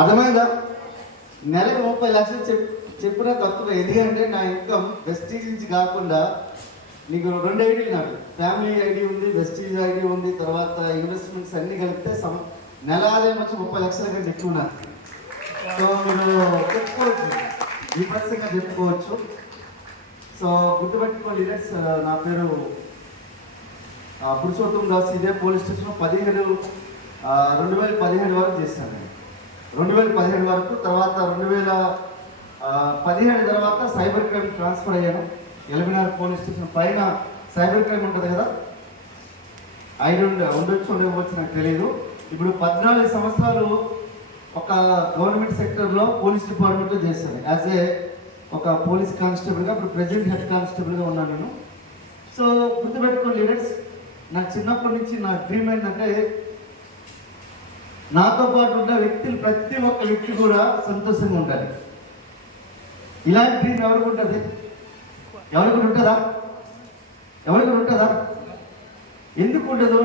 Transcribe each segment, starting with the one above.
అర్థమైందా? నెలకు 30 లక్షలు చెప్పినా తక్కువ. ఎందుకంటే నా ఇన్కమ్ వెస్టీజ్ నుంచి కాకుండా నీకు 2 ఐడీలు, నాకు ఫ్యామిలీ ఐడి ఉంది, వెస్టీజ్ ఐడి ఉంది, తర్వాత ఇన్వెస్ట్మెంట్స్ అన్నీ కలిపితే నెల ఆదాయం వచ్చి 30 లక్షల కంటే ఎక్కువ నాకు. సో మీరు చెప్పుకోవచ్చు, విపక్షంగా చెప్పుకోవచ్చు. సో గుర్తుపెట్టుకోండి లీడర్స్, నా పేరు పురుషోత్తం దాస్. ఇదే పోలీస్ స్టేషన్ 2017 వరకు చేశాను. 2017 వరకు. తర్వాత 2017 తర్వాత సైబర్ క్రైమ్ ట్రాన్స్ఫర్ అయ్యాను. ఎల్బీనగర్ పోలీస్ స్టేషన్ పైన సైబర్ క్రైమ్ ఉంటుంది కదా, ఉండొచ్చు నాకు తెలియదు. ఇప్పుడు 14 సంవత్సరాలు ఒక గవర్నమెంట్ సెక్టర్లో పోలీస్ డిపార్ట్మెంట్లో చేశాను. యాజ్ ఒక పోలీస్ కానిస్టేబుల్గా. ఇప్పుడు ప్రెసిడెంట్ హెడ్ కానిస్టేబుల్గా ఉన్నాను నేను. సో గుర్తుపెట్టుకోండి లీడర్స్, నాకు చిన్నప్పటి నుంచి నా డ్రీమ్ ఏంటంటే నాతో పాటు ఉన్న వ్యక్తులు, ప్రతి ఒక్క వ్యక్తి కూడా సంతోషంగా ఉండాలి. ఇలాంటి డ్రీమ్ ఎవరికి ఉంటుంది? ఎవరికి ఉంటుందా? ఎందుకు ఉండదు?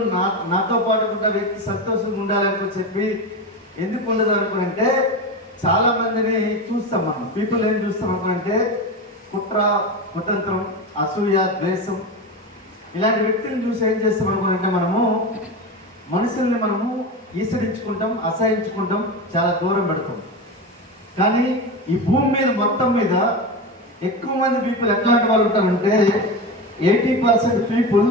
నాతో పాటు ఉన్న వ్యక్తి సంతోషంగా ఉండాలని చెప్పి ఎందుకు ఉండదు అనుకుంటే, చాలా మందిని చూస్తాం మనం. పీపుల్ ఏం చూస్తాం అనుకుంటే కుట్ర, కుతంత్రం, అసూయ, ద్వేషం, ఇలాంటి వ్యక్తులను చూసి ఏం చేస్తాం అనుకుంటే మనము మనుషుల్ని ఈసడించుకుంటాం, అసహించుకుంటాం, చాలా దూరం పెడతాం. కానీ ఈ భూమి మీద మొత్తం మీద ఎక్కువ మంది పీపుల్ ఎట్లాంటి వాళ్ళు ఉంటారంటే 80% పీపుల్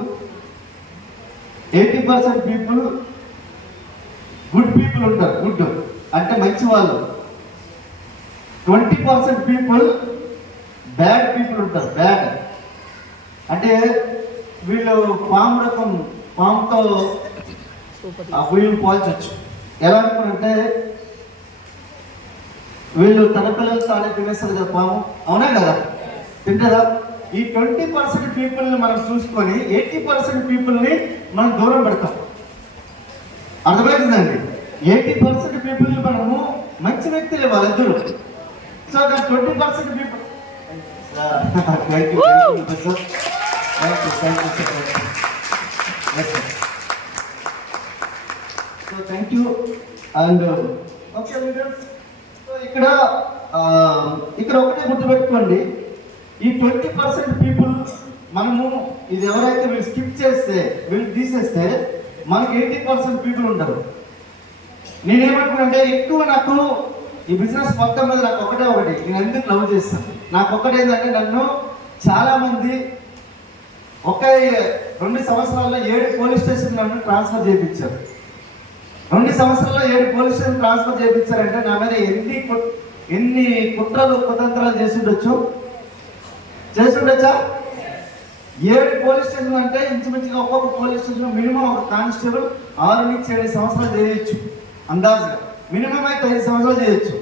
గుడ్ పీపుల్ ఉంటారు. గుడ్ అంటే మంచి వాళ్ళు. 20% పీపుల్ బ్యాడ్ పీపుల్ ఉంటారు. బ్యాడ్ అంటే వీళ్ళు పాముతో భూమిని పోల్చొచ్చు. ఎలా అనుకుంటే వీళ్ళు తన పిల్లలతో ఆడే తినేస్తారు కదా పాము, అవునా కదా? తింటారా? ఈ 20% పీపుల్ని మనం చూసుకొని 80% పీపుల్ని మనం దూరం పెడతాం. అర్థమవుతుందండి? 80% పీపుల్ని మనము మంచి వ్యక్తులే వాళ్ళిద్దరు. So 20% people so thank you. And okay leaders, so ఇక్కడ ఒకటే గుర్తుపెట్టుకోండి, ఈ 20% పీపుల్ మనము ఇది ఎవరైతే వీళ్ళు స్కిప్ చేస్తే, వీళ్ళు తీసేస్తే మనకి 80% పీపుల్ ఉంటారు. నేనేమనుకున్నానంటే ఎక్కువ నాకు ఈ బిజినెస్ మొత్తం మీద నాకు ఒకటి నేను ఎందుకు లవ్ చేస్తాను. నాకు ఒకటేంటంటే నన్ను చాలామంది 2 సంవత్సరాల్లో 7 పోలీస్ స్టేషన్ నన్ను ట్రాన్స్ఫర్ చేయించారు. 2 సంవత్సరాల్లో 7 పోలీస్ స్టేషన్ ట్రాన్స్ఫర్ చేయించారంటే నా మీద ఎన్ని కుట్రలు, కుతంత్రాలు చేసి ఉండొచ్చా? 7 పోలీస్ స్టేషన్ అంటే ఇంచుమించుగా ఒక్కొక్క పోలీస్ స్టేషన్ మినిమం ఒక కానిస్టేబుల్ 6 నుంచి 7 సంవత్సరాలు చేయొచ్చు. అందాజుగా మినిమం అయితే 5 సంవత్సరాలు చేయొచ్చు.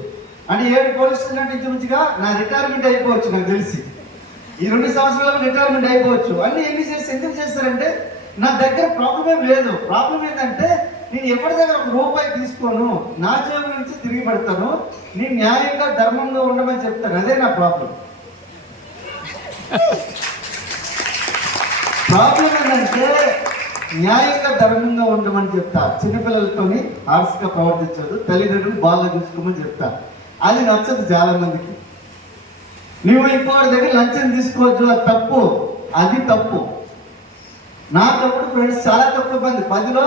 అంటే 7 పోలీస్ స్టేషన్ అంటే ఇంచుమించుగా నా రిటైర్మెంట్ అయిపోవచ్చు. నాకు తెలిసి ఈ 2 సంవత్సరాలు రిటైర్మెంట్ అయిపోవచ్చు. అన్నీ ఎందుకు చేస్తారంటే నా దగ్గర ప్రాబ్లం ఏం లేదు. ప్రాబ్లం ఏంటంటే నేను ఎవరి దగ్గర ₹1 తీసుకోను, నా జేబు నుంచి తిరిగి పెడతాను, నేను న్యాయంగా ధర్మంగా ఉండమని చెప్తాను. అదే నా ప్రాబ్లం. ఏంటంటే న్యాయంగా ధర్మంగా ఉండమని చెప్తా. చిన్నపిల్లలతోని హార్స్గా ప్రవర్తించదు, తల్లిదండ్రులు బాగా చూసుకోమని చెప్తా. అది నచ్చదు చాలా మందికి. నువ్వు ఇంకోటి దగ్గర లంచం తీసుకోవచ్చు, అది తప్పు. అది తప్పు. నాకప్పుడు ఫ్రెండ్స్ చాలా తక్కువ మంది, 10లో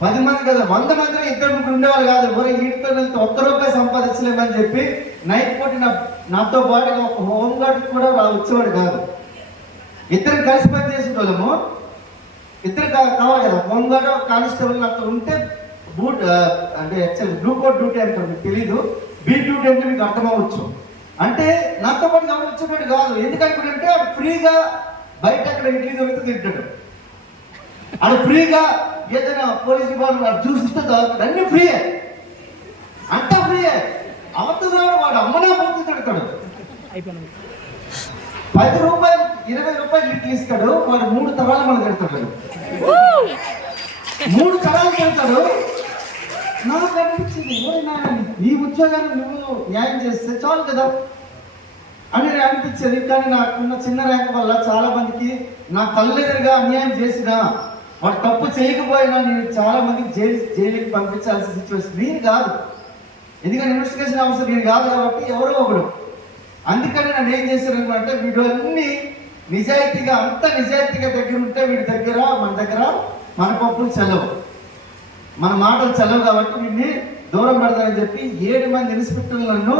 10 మంది కదా, 100 మందిలో 2-3 ఉండేవాళ్ళు కాదు. ఎవరు వీటితో వెళ్తే ₹1 సంపాదించలేమని చెప్పి నైట్ పూట నాతో పాటుగా ఒక హోంగార్డ్ కూడా వచ్చేవాడు కాదు. ఇద్దరు కలిసి పని చేసేటోళ్ళము. ఇద్దరు కావాలి కదా, హోంగార్డ్, కానిస్టేబుల్ అక్కడ ఉంటే బూట్ అంటే యాక్చువల్ బ్లూ కోట్ డ్యూటీ అంటే మీకు తెలీదు, బీ డ్యూటీ అంటే మీకు అర్థమవచ్చు. అంటే నాతో పాటు ఎవరు వచ్చేటట్టు కాదు. ఎందుకంటే ఫ్రీగా బయట అక్కడ ఇడ్లీ దొరికితే తింటాడు. అది ఫ్రీగా ఏదైనా పోలీస్ డిపార్ట్మెంట్ చూసిస్తే దొరుకుతుంది. అన్ని ఫ్రీయే, అంతా ఫ్రీయే. అవతల వాడు అమ్మనే పోతుంటాడు. ₹10 ₹20 ఇడ్లీ ఇస్తాడు, వాడు 3 తరాలు మనకు కడతాడు. 3 తరాలు కడతాడు. నాకు అనిపించింది, నీ ఉద్యోగాన్ని నువ్వు న్యాయం చేస్తే చాలు కదా అని అనిపించేది. కానీ నాకున్న చిన్న ర్యాంక్ వల్ల చాలా మందికి నా కళ్ళెదురుగా అన్యాయం చేసినా, వాడు తప్పు చేయకపోయినా నేను చాలా మందికి జైలుకి పంపించాల్సిన సిచ్యువేషన్. నేను కాదు, ఎందుకంటే ఇన్వెస్టిగేషన్ ఆఫీసర్ నేను కాదు కాబట్టి ఎవరో ఒకడు. అందుకని నన్ను ఏం చేశారు అంటే వీళ్ళన్నీ నిజాయితీగా అంత నిజాయితీగా దగ్గర ఉంటే వీడి దగ్గర మన పప్పులు చెలవు, మన మాటలు చెలవు కాబట్టి వీడిని దూరం పెడతారని చెప్పి 7 మంది ఇన్స్పెక్టర్లను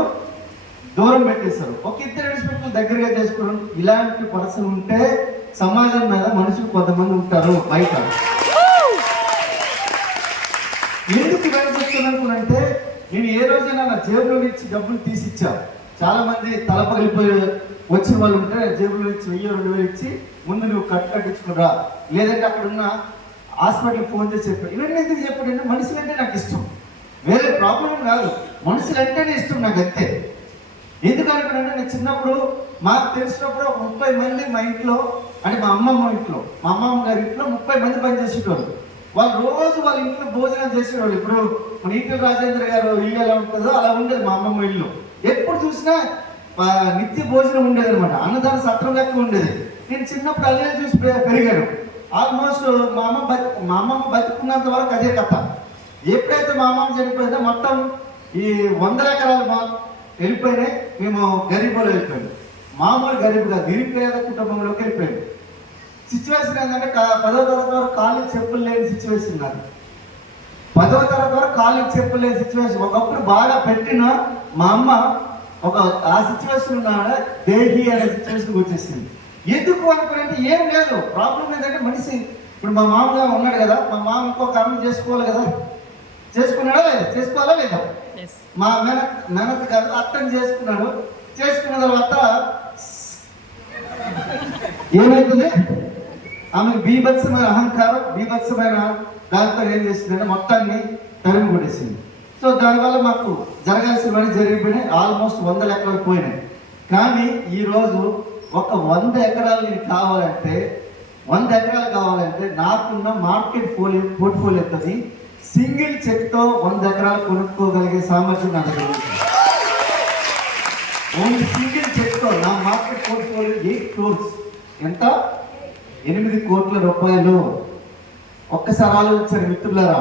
దూరం పెట్టేశారు. ఒక 2 ఇన్స్పెక్టర్లు దగ్గరగా చేసుకోవడం. ఇలాంటి పర్సన్ ఉంటే సమాజం మీద మనుషులు కొంతమంది ఉంటారు బయట. ఎందుకు వెనకొచ్చాననుకున్నంటే నేను ఏ రోజైనా నా జేబులో నుంచి డబ్బులు తీసిచ్చా. చాలా మంది తల పగిలిపోయి వచ్చిన వాళ్ళు ఉంటే జేబులో నుంచి 1000-2000 ఇచ్చి ముందు నువ్వు కట్టించుకురా, లేదంటే అక్కడ ఉన్న హాస్పిటల్కి ఫోన్ చేసి చెప్పాడు. ఇవన్నీ ఎందుకు చెప్పాడంటే మనుషులు అంటే నాకు ఇష్టం, వేరే ప్రాబ్లం కాదు, మనుషులు అంటేనే ఇష్టం నాకు అంతే. ఎందుకు అనుకున్నానంటే నేను చిన్నప్పుడు మాకు తెలిసినప్పుడు ఒక 30 మంది మా ఇంట్లో, అంటే మా అమ్మమ్మ ఇంట్లో, మా అమ్మమ్మ గారి ఇంట్లో 30 మంది పనిచేసేటోళ్ళు. వాళ్ళు రోజు వాళ్ళ ఇంట్లో భోజనం చేసేవాళ్ళు. ఇప్పుడు మన ఈటెల రాజేంద్ర గారు ఇల్లు ఎలా ఉంటుందో అలా ఉండేది మా అమ్మమ్మ ఇల్లు. ఎప్పుడు చూసినా నిత్య భోజనం ఉండేది అనమాట. అన్నదాన సత్రం లెక్క ఉండేది. నేను చిన్నప్పుడు అదే చూసి పెరిగాను. ఆల్మోస్ట్ మా అమ్మమ్మ బతుకున్నంత వరకు అదే కథ. ఎప్పుడైతే మా అమ్మమ్మ చనిపోయిందో మొత్తం ఈ 100 ఎకరాలు వెళ్ళిపోయినాయి. మేము గరీబులో వెళ్ళిపోయాము. మామూలు గరీబుగా నిరుపేద కుటుంబంలోకి వెళ్ళిపోయాము. సిచ్యువేషన్ ఏంటంటే 10వ తరగతి వరకు కాళ్ళకి చెప్పులు లేని సిచ్యువేషన్ నాది. 10వ తరగతి వరకు కాళ్ళకి చెప్పులు లేని సిచ్యువేషన్. ఒకప్పుడు బాగా పెట్టిన మా అమ్మ ఆ సిచ్యువేషన్ దేహి అనే సిచ్యువేషన్కి వచ్చేసింది. ఎందుకు అనుకునంటే ఏం లేదు, ప్రాబ్లం ఏంటంటే మనిషి ఇప్పుడు మా మామగా ఉన్నాడు కదా, మా మామ ఇంకొక అమ్మ చేసుకోవాలి కదా, చేసుకున్నాడా లేదా, చేసుకోవాలా లేదా? మా మేనత్ కాదు అర్థం చేసుకున్నాడు. చేసుకున్న తర్వాత ఏమైతుంది, ఆమెకు బీభత్సమైన అహంకారం, బీభత్సమైన దాంతో ఏం చేసిందంటే మొత్తాన్ని తరిమి కొట్టేసింది. సో దానివల్ల మాకు జరగాల్సినవన్నీ జరిగిపోయినాయి. ఆల్మోస్ట్ 100 ఎకరాలు పోయినాయి. కానీ ఈరోజు ఒక 100 ఎకరాలు నేను కావాలంటే 100 ఎకరాలు కావాలంటే నాకున్న మార్కెట్ పోర్ట్ఫోలియో ఎత్తది. సింగిల్ చెక్తో 100 ఎకరాలు కొనుక్కోగలిగే సామర్థ్యం నా దగ్గర ఉంది. ఓన్లీ సింగిల్ చెక్తో నా మార్కెట్ పోర్ట్ఫోలియో 8 crores. ఎంత? 8 కోట్ల రూపాయలు. ఒక్కసారి ఆలోచించారు మిత్రులారా.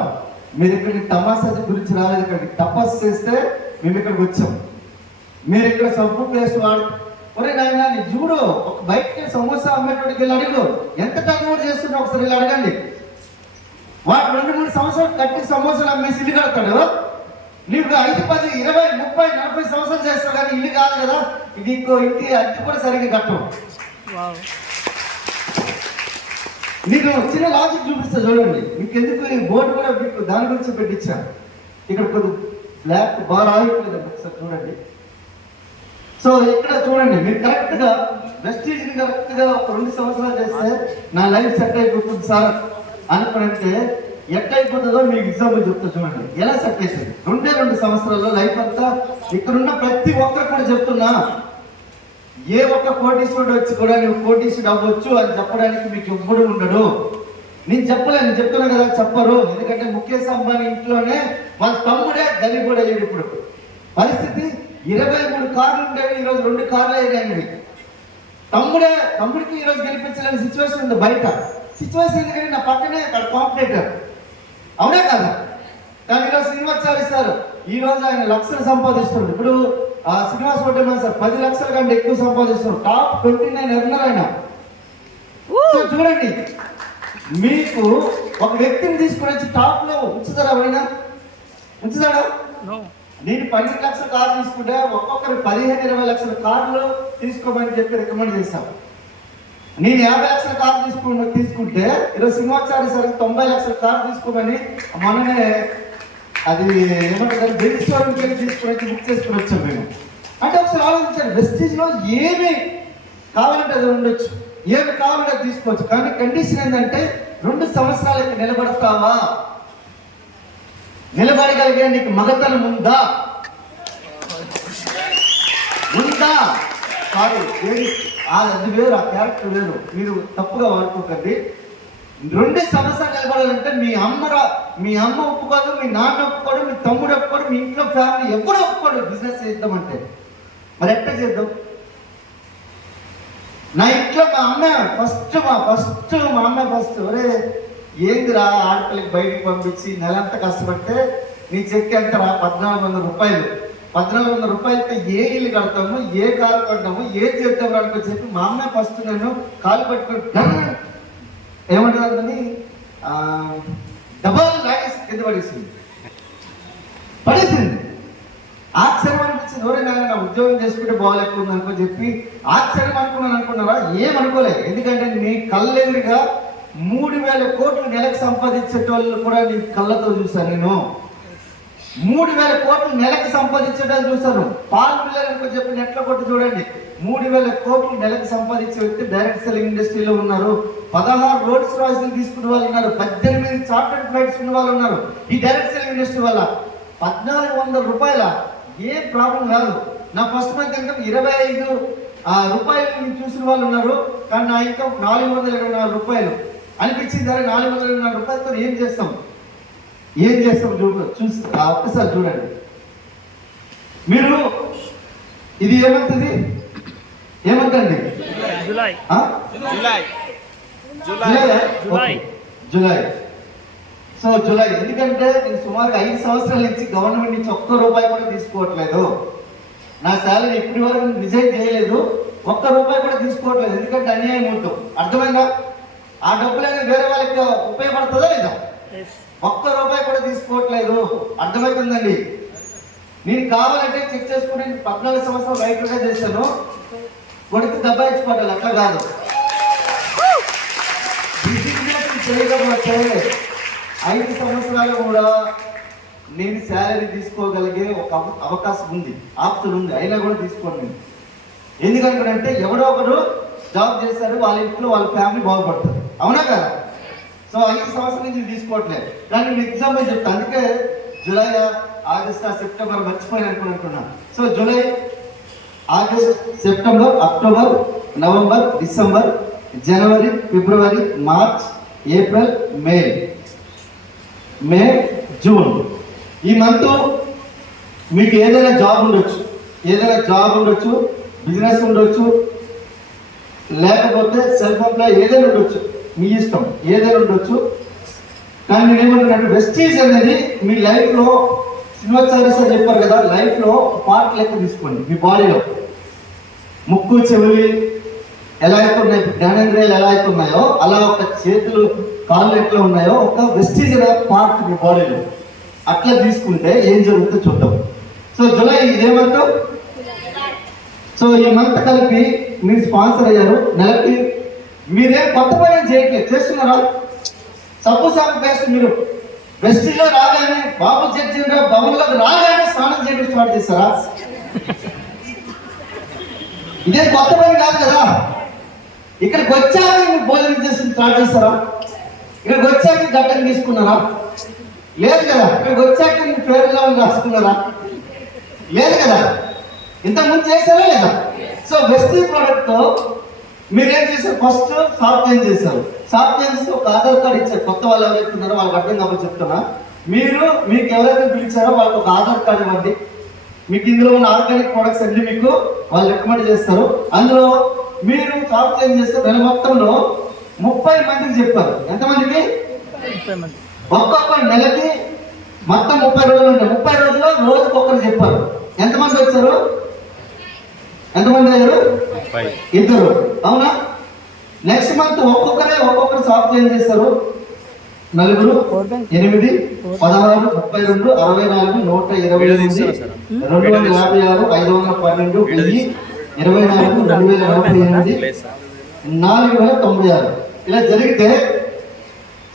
మీరు ఇక్కడికి తమాషా గురించి రాలేదు, ఇక్కడికి తపస్సు చేస్తే మేము ఇక్కడికి వచ్చాం. మీరు ఇక్కడ సబ్బు ప్లేస్ ఒరే నాయన నీ చూడు, ఒక బయటకి సమోసా అమ్మేటోడికి వెళ్ళి అడుగు, ఎంత టర్న్ చేస్తున్నా ఒకసారి వెళ్ళి అడగండి. వాడు 2-3 సంవత్సరాలు కట్టి సమోసాలు అమ్మేసి ఇల్లు కడతాడు. నీకు 5, 10, 20, 30, 40 సంవత్సరాలు చేస్తావు కానీ ఇల్లు కాదు కదా. ఇది ఇంటి అద్దె కూడా సరిగ్గా కట్టవు. నీకు చిన్న లాజిక్ చూపిస్తా చూడండి. మీకు ఎందుకు ఈ బోర్డు కూడా మీకు దాని గురించి పెట్టించాను. ఇక్కడ కొద్ది బ్లాక్ బార్ ఆగిపోయింది, ఒకసారి చూడండి. సో ఇక్కడ చూడండి, మీరు కరెక్ట్గా వెస్టీజ్ని కరెక్ట్గా ఒక 2 సంవత్సరాలు చేస్తే నా లైఫ్ సెట్ అయిపోతుంది సార్ అనుకుంటే ఎట్లా అయిపోతుందో మీకు ఎగ్జాంపుల్ చెప్తా చూడండి. ఎలా సెట్ అవుతుంది 2 సంవత్సరాల్లో లైఫ్ అంతా. ఇక్కడున్న ప్రతి ఒక్కరు కూడా చెప్తున్నా, ఏ ఒక్క కోటీశ్వరుడు వచ్చి కూడా నువ్వు కోటీశ్వరుడు అవ్వచ్చు అని చెప్పడానికి మీకు ఎవ్వడు ఉండడు. నేను చెప్పలేను, నేను చెప్తున్నా కదా, చెప్పరు. ఎందుకంటే ముఖేష్ అంబానీ ఇంట్లోనే వాళ్ళ తమ్ముడే గరీబుడు అయ్యాడు. ఇప్పుడు పరిస్థితి 23 కార్లు ఉండేవి, ఈరోజు 2 కార్లు అయ్యాయి. తమ్ముడికి ఈరోజు గెలిపించలేని సిచ్యువేషన్ ఉంది బయట. సిచ్యువేషన్ ఎందుకంటే నా పక్కనే అక్కడ కాంపిటేటర్, అవునే కదా. కానీ ఈరోజు శ్రీనివాసారి సార్ ఈరోజు ఆయన లక్షలు సంపాదిస్తున్నాడు. ఇప్పుడు శ్రీనివాస్ వడ్డేమని సార్ 10 లక్షల కంటే ఎక్కువ సంపాదిస్తున్నారు. టాప్ 29 ఎర్నర్ ఆయన. సో చూడండి, మీకు ఒక వ్యక్తిని తీసుకుని వచ్చి టాప్ లో ఉంచుతారా? అయినా ఉంచుతాడా? నేను 12 లక్షల కారు తీసుకుంటే ఒక్కొక్కరు 15-20 లక్షల కార్లు తీసుకోమని చెప్పి రికమెండ్ చేస్తాను. నేను 50 లక్షల కారు తీసుకుంటే ఈరోజు సింహాచారి సార్ 90 లక్షల కారు తీసుకోమని మొన్ననే అది ఏమంటారు బెంచ్ తీసుకుని బుక్ చేసుకుని వచ్చాం మేము. అంటే ఒకసారి ఆలోచించాను, వెస్టీజ్లో ఏమి కావాలంటే అది ఉండొచ్చు, ఏమి కావాలంటే అది తీసుకోవచ్చు. కానీ కండిషన్ ఏంటంటే 2 సంవత్సరాలకి నిలబడతావా, నిలబడగలిగే నీకు మగతనం ఉందా కాదు. అది వేరు, ఆ క్యారెక్టర్ వేరు. మీరు తప్పుగా వాడుకోకండి. 2 సంవత్సరాలు నిలబడాలంటే మీ అమ్మ ఒప్పుకోదు, మీ నాన్న ఒప్పుకోడు, మీ తమ్ముడు ఒప్పుకోడు, మీ ఇంట్లో ఫ్యామిలీ ఎవరు ఒప్పుకోడు బిజినెస్ చేద్దామంటే. మరి ఎట్లా చేద్దాం? నా ఇంట్లో మా అమ్మ ఫస్ట్ ఒరే ఏందిరా ఆడపిల్లకి బయటికి పంపించి నెలంతా కష్టపడితే నీ చెక్ ఎంత? 1400 రూపాయలు. 1400 రూపాయలతో ఏ ఇల్లు కడతాము, ఏ కారు కడతాము, ఏం చేద్దాం అనుకో చెప్పి మా అమ్మ ఫస్ట్ నేను కాలు పట్టుకొని ఏమంటారని డబల్ లాగేసి కింద పడేసింది. ఆశ్చర్యం అనిపించింది. ఎవరైనా నా ఉద్యోగం చేసుకుంటే బాగాలేకుండా అనుకో చెప్పి ఆశ్చర్యం అనుకున్నారా? ఏమనుకోలేదు. ఎందుకంటే నీ కళ్ళెదురుగా 3000 కోట్లు నెలకు సంపాదించేటోళ్ళు కూడా నీ కళ్ళతో చూశాను. నేను 3000 కోట్లు నెలకు సంపాదించేటోళ్ళు చూశాను. పాల్ మిల్లర్ అనుకో చెప్పి నెట్లో కొట్టి చూడండి. 3000 కోట్లు నెలకు సంపాదించే వ్యక్తి డైరెక్ట్ సెల్లింగ్ ఇండస్ట్రీలో ఉన్నారు. 16 రోల్స్ రాయిస్లు తీసుకునే వాళ్ళు ఉన్నారు. 18 చార్టర్డ్ ఫ్లైట్స్ ఉన్న వాళ్ళు ఉన్నారు. ఈ డైరెక్ట్ సెల్లింగ్ ఇండస్ట్రీ వల్ల 1400 రూపాయల ఏ ప్రాబ్లం కాదు. నా ఫస్ట్ మంత్ ఇన్కమ్ 25 రూపాయలు నేను చూసిన వాళ్ళు ఉన్నారు. కానీ నా ఇన్కమ్ 424 రూపాయలు అనిపించింది. సరే 424 రూపాయలతో ఏం చేస్తాం చూసి ఒక్కసారి చూడండి. మీరు ఇది ఏమంటుంది? జూలై. సో జూలై ఎందుకంటే నేను సుమారుగా 5 సంవత్సరాల నుంచి గవర్నమెంట్ నుంచి ఒక్క రూపాయి కూడా తీసుకోవట్లేదు. నా శాలరీ ఇప్పటి వరకు రిజైన్ చేయలేదు. ఒక్క రూపాయి కూడా తీసుకోవట్లేదు. ఎందుకంటే అన్యాయం ఉంటుంది. అర్థమైందా? ఆ డబ్బులు అనేది వేరే వాళ్ళకి ఉపయోగపడుతుందా లేదా? ఒక్క రూపాయి కూడా తీసుకోవట్లేదు. అర్థమవుతుందండి. నేను కావాలంటే చెక్ చేసుకుని 14 సంవత్సరాలు రైతులుగా చేశాను. కొడుకు దబ్బాయించుకోవాలి, అట్లా కాదు. చేయకపోతే 5 సంవత్సరాలు కూడా నేను శాలరీ తీసుకోగలిగే ఒక అవకాశం ఉంది, ఆప్షన్ ఉంది. అయినా కూడా తీసుకోండి. ఎందుకంటే ఎవడో ఒకరు జాబ్ చేస్తారు, వాళ్ళ ఇంట్లో వాళ్ళ ఫ్యామిలీ బాగుపడుతుంది. అవునా కదా? సో 5 సంవత్సరాల నుంచి తీసుకోవట్లేదు. కానీ నేను ఎగ్జాంపుల్ చెప్తాను. అందుకే జూలై, ఆగస్టు, సెప్టెంబర్ మర్చిపోయాను అనుకుంటున్నాను. So July, August, September, October, November, December, జనవరి, ఫిబ్రవరి, మార్చ్, ఏప్రిల్, మే, జూన్. ఈ మంత్ మీకు ఏదైనా జాబ్ ఉండొచ్చు, బిజినెస్ ఉండొచ్చు, లేకపోతే సెల్ఫ్ ఎంప్లాయ్ ఏదైనా ఉండొచ్చు. మీ ఇష్టం, ఏదైనా ఉండొచ్చు. కానీ నేను ఏమంటున్నాను, వెస్టీజ్ అనేది మీ లైఫ్లో శ్రీనివాచార్య సార్ చెప్పారు కదా, లైఫ్లో పార్ట్ లెక్క తీసుకోండి. మీ బాడీలో ముక్కు, చెవులు ఎలా అయితే ఉన్నాయి, జ్ఞానేంద్రియాలు ఎలా అయితే ఉన్నాయో అలా ఒక చేతులు, కాళ్ళు ఎట్లా ఉన్నాయో ఒక వెస్టీజ్ పార్ట్ మీ బాడీలో అట్లా తీసుకుంటే ఏం జరుగుతుందో చూద్దాం. సో జూలై ఇదేమంటూ, సో ఈ మంత్ కలిపి మీరు స్పాన్సర్ అయ్యారు. నెలకి మీరేం కొత్త పని చేయట్లేదు, చేస్తున్నారా? సపోజ్ బెస్ట్ మీరు వెస్టీజ్లో రాగానే బాబు జడ్జింద్ర భవన్లోకి రాగానే స్నానం చేయడం స్టార్ట్ చేస్తారా? ఇదే కొత్త పని కాదు కదా. ఇక్కడికి వచ్చాక మీరు భోజనం చేసి స్టార్ట్ చేస్తారా? ఇక్కడికి వచ్చాక గట్టని తీసుకున్నారా? లేదు కదా. ఇక్కడికి వచ్చాక మీరు ఫేర్ లెవెల్ రాసుకున్నారా? లేదు కదా. ఇంతకుముందు చేశారా లేదా? సో వెస్టీజ్ ప్రోడక్ట్తో మీరేం చేశారు? ఫస్ట్ సాఫ్ట్ చేంజ్ చేశారు. సాఫ్ట్ చేంజ్ చేస్తే ఒక ఆధార్ కార్డు ఇచ్చారు. కొత్త వాళ్ళు ఎవరైతున్నారో వాళ్ళకి అర్థం కాబట్టి చెప్తున్నా. మీకు ఎవరైతే పిలిచారో వాళ్ళకి ఒక ఆధార్ కార్డు ఇవ్వండి. మీకు ఇందులో ఉన్న ఆర్గానిక్ ప్రొడక్ట్స్ అన్ని మీకు వాళ్ళు రికమెండ్ చేస్తారు. అందులో మీరు సాఫ్ట్ చేంజ్ చేస్తే నెల మొత్తంలో 30 మందికి చెప్పారు. ఎంతమందికి? ఒక్కొక్క నెలకి మొత్తం 30 రోజులు ఉంటాయి. 30 రోజుల్లో రోజుకొకరు చెప్పారు. ఎంతమంది వచ్చారు? ఎంతమంది అయ్యారు? 2. అవునా? నెక్స్ట్ మంత్ ఒక్కొక్కరు సాఫ్ట్ చేంజ్ చేస్తారు. 4, 8, 16, 32, 64, 128, 256, 512, 1000, 24, 2048, 4096 ఇలా జరిగితే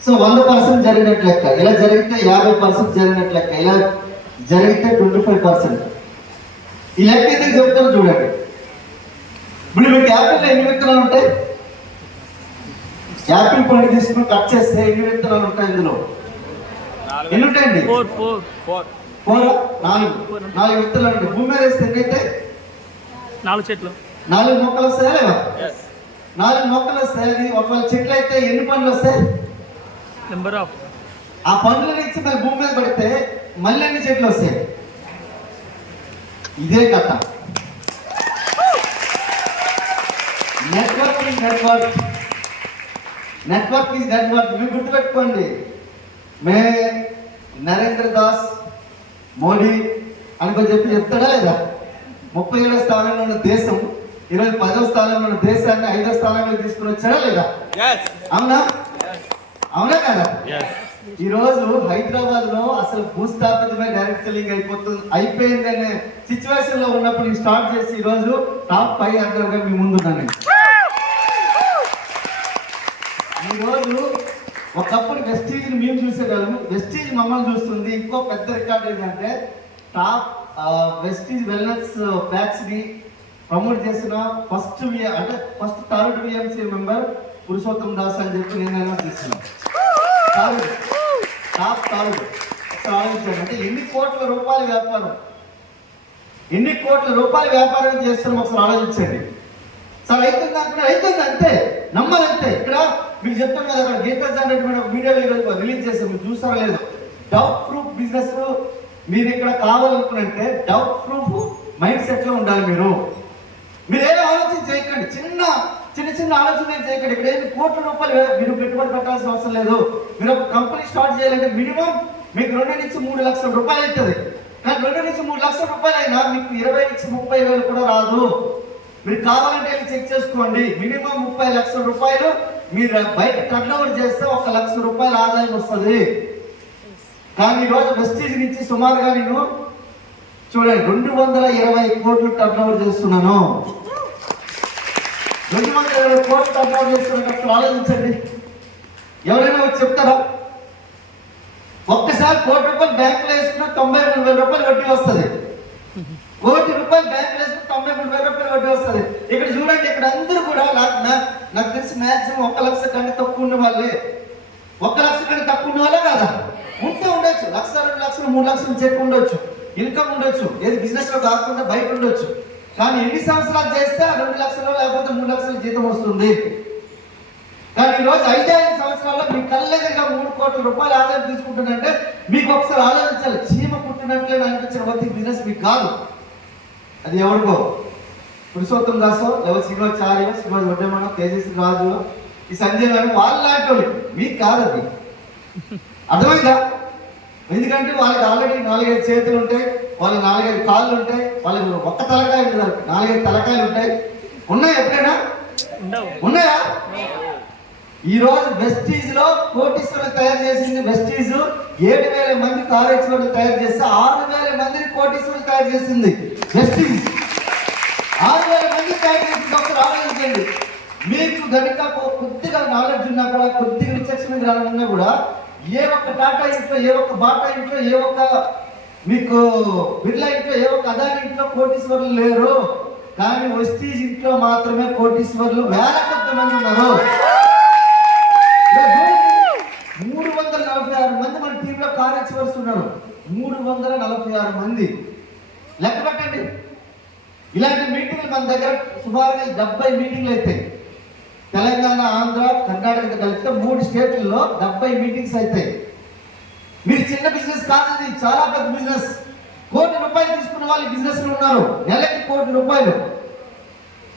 సో 100% జరిగినట్లు లెక్క. ఇలా జరిగితే 50% జరిగినట్లు లెక్క. ఇలా జరిగితే 25%. ఈ లెక్క ఎందుకు చెప్తాను చూడండి. ఇప్పుడు మీకు యాపిల్లో ఎన్ని విత్తనాలు ఉంటాయి? యాపిల్ పండు తీసుకుని కట్ చేస్తే ఎన్ని విత్తనాలు ఉంటాయి? ఇందులో ఎన్ని ఉంటాయండి? 4 విత్తనాలు ఉంటాయి. భూమి మీద వేస్తే ఎన్ని అయితే 4 చెట్లు, 4 మొక్కలు వస్తాయా లేవా? 4 మొక్కలు వస్తాయి. ఒకవేళ చెట్లు అయితే ఎన్ని పండ్లు వస్తాయి? Number of. ఆ పండ్ల నుంచి మరి భూమి మీద పడితే మళ్ళీ ఎన్ని చెట్లు వస్తాయి? ఇదే కథ. Network is network. మీరు గుర్తుపెట్టుకోండి. మే నరేంద్ర దాస్ మోడీ అని చెప్పి చెప్తాడా లేదా? 37వ స్థానంలో ఉన్న దేశం ఈరోజు 10వ స్థానంలో ఉన్న దేశాన్ని 5వ స్థానంలో తీసుకుని వచ్చాడా లేదా? అవునా? అవునా కదా? ఈ రోజు హైదరాబాద్ లో అసలు భూస్థాపితమే డైరెక్ట్ సెల్లింగ్ అయిపోయింది అనే సిచ్యువేషన్ లో ఉన్నప్పుడు నేను స్టార్ట్ చేసి ఈ రోజు టాప్ 500 గా మీ ముందున్నాను. ఈ రోజు ఒకప్పుడు వెస్టీజ్ మేము చూసేవాళ్ళము, వెస్టీజ్ మమ్మల్ని చూస్తుంది. ఇంకో పెద్ద రికార్డ్ ఏంటంటే టాప్ వెస్టీజ్ వెల్నెస్ ప్యాక్స్ ని ప్రమోట్ చేసిన first third VMC member Purushottam Das అని చెప్పి నేను అనౌన్స్ చేస్తున్నాను. టాప్ థర్డ్ అంటే ఎన్ని కోట్ల రూపాయల వ్యాపారం చేస్తున్నాం ఒకసారి ఆలోచించండి. సార్ అవుతుంది అనుకున్నా అవుతుంది, అంతే నమ్మాలంతే. ఇక్కడ మీకు చెప్తాను కదా, అక్కడ గీతా జనరేట్ ఒక వీడియో రిలీజ్ చేస్తాం, మీరు చూసారా లేదు? డౌట్ ప్రూఫ్ బిజినెస్ మీరు ఇక్కడ కావాలనుకుంటే డౌట్ ప్రూఫ్ మైండ్ సెట్ లో ఉండాలి. మీరు ఏదో ఆలోచన చేయకండి, చిన్న ఆలోచన చేయకండి. ఇక్కడ ఏమి కోట్ల రూపాయలు మీరు పెట్టుబడి పెట్టాల్సిన అవసరం లేదు. మీరు ఒక కంపెనీ స్టార్ట్ చేయాలంటే మినిమం మీకు 2 నుంచి 3 లక్షల రూపాయలు అవుతుంది. కానీ 2 నుంచి 3 లక్షల రూపాయలు అయినా మీకు 20 నుంచి 30 వేలు కూడా రాదు. మీరు కావాలంటే చెక్ చేసుకోండి. మినిమం 30 లక్షల రూపాయలు మీరు బయట టర్న్ ఓవర్ చేస్తే 1 లక్ష రూపాయల ఆదాయం వస్తుంది. కానీ ఈరోజు వెస్టీజ్ నుంచి సుమారుగా నేను చూడండి 220 కోట్లు టర్న్ ఓవర్ చేస్తున్నాను. 220 కోట్లు టర్న్ ఓవర్ చేస్తున్నట్టు ఆలోచించండి. ఎవరైనా వచ్చి చెప్తారా? ఒక్కసారి ₹1 కోటి బ్యాంకులో వేసుకున్న 93,000 రూపాయలు వడ్డీ వస్తుంది. ₹1 కోటి బ్యాంకులో వేసుకున్న 93,000 రూపాయలు వడ్డీ వస్తుంది. ఇక్కడ చూడండి, ఇక్కడ అందరూ కూడా నాకు తెలిసి మాక్సిమం 1 లక్ష కంటే తక్కువ ఉన్న వాళ్ళే. 1 లక్ష కంటే తక్కువ ఉన్న వాళ్ళే కాదా? ఉంటే ఉండొచ్చు, 1 లక్ష 2 లక్షలు 3 లక్షలు చెక్ ఉండొచ్చు, ఇన్కమ్ ఉండొచ్చు, ఏది బిజినెస్ లో కాకుండా బయట ఉండొచ్చు. కానీ ఎన్ని సంవత్సరాలు చేస్తే 2 లక్షలు లేకపోతే 3 లక్షల జీతం వస్తుంది. కానీ ఈరోజు 5-5 సంవత్సరాల్లో మీ కళ్ళ దగ్గర 3 కోట్ల రూపాయలు ఆదాయం తీసుకుంటుందంటే మీకు ఒకసారి ఆలోచించాలి. చీమ పుట్టినట్లే అనిపించిన ప్రతి బిజినెస్ మీకు కాదు, అది ఎవరికో పురుషోత్తం దాసో, లేకపోతే శ్రీనివాస్ వడ్డేమనో, తేజస్వి రాజు, ఈ సంజయ్ గారు వాళ్ళ లాంటి వాళ్ళు, మీకు కాదు అది. అర్థమైందా? ఎందుకంటే వాళ్ళకి ఆల్రెడీ 4-5 చేతులు ఉంటాయి, వాళ్ళకి 4-5 కాళ్ళు ఉంటాయి, వాళ్ళకి ఒక్క తలకాయ ఉండదు, 4-5 తలకాయలు ఉంటాయి. ఉన్నాయా? ఎప్పుడైనా ఉన్నాయా? ఈ రోజు వెస్టీజ్ లో కోటీశ్వరులు తయారు చేసింది వెస్టీజ్ 7,000 మంది కార్యక్రమాలు తయారు చేస్తే 6,000 మందిని కోటీశ్వరులు తయారు చేసింది వెస్టీజ్. 6,000 మంది తయారు చేసింది. ఒకసారి ఆలోచించండి. మీకు గనుక కొద్దిగా నాలెడ్జ్ ఉన్నా కూడా, కొద్దిగా రిసెప్షన్ ఉన్నా కూడా, ఏ ఒక్క టాటా ఇంట్లో, ఏ ఒక్క బాటా ఇంట్లో, ఏ ఒక్క మీకు బిర్లా ఇంట్లో, ఏ ఒక్క అదాని ఇంట్లో కోటీశ్వరులు లేరు. కానీ వెస్టీజ్ ఇంట్లో మాత్రమే కోటీశ్వరులు వేల కొద్ది మంది ఉన్నారు. 346 మంది మన టీంలో కార్యక్రమర్స్ ఉన్నారు. 346 మంది లెక్క పెట్టండి. ఇలాంటి మీటింగ్లు మన దగ్గర సుమారుగా 70 మీటింగ్లు అవుతాయి. తెలంగాణ, ఆంధ్ర, కర్ణాటక కలిపితే 3 స్టేట్లలో 70 మీటింగ్స్ అవుతాయి. మీరు చిన్న బిజినెస్ కాదు, ఇది చాలా పెద్ద బిజినెస్. ₹1 కోటి తీసుకున్న వాళ్ళు బిజినెస్ లో ఉన్నారు. నెలకి ₹1 కోటి.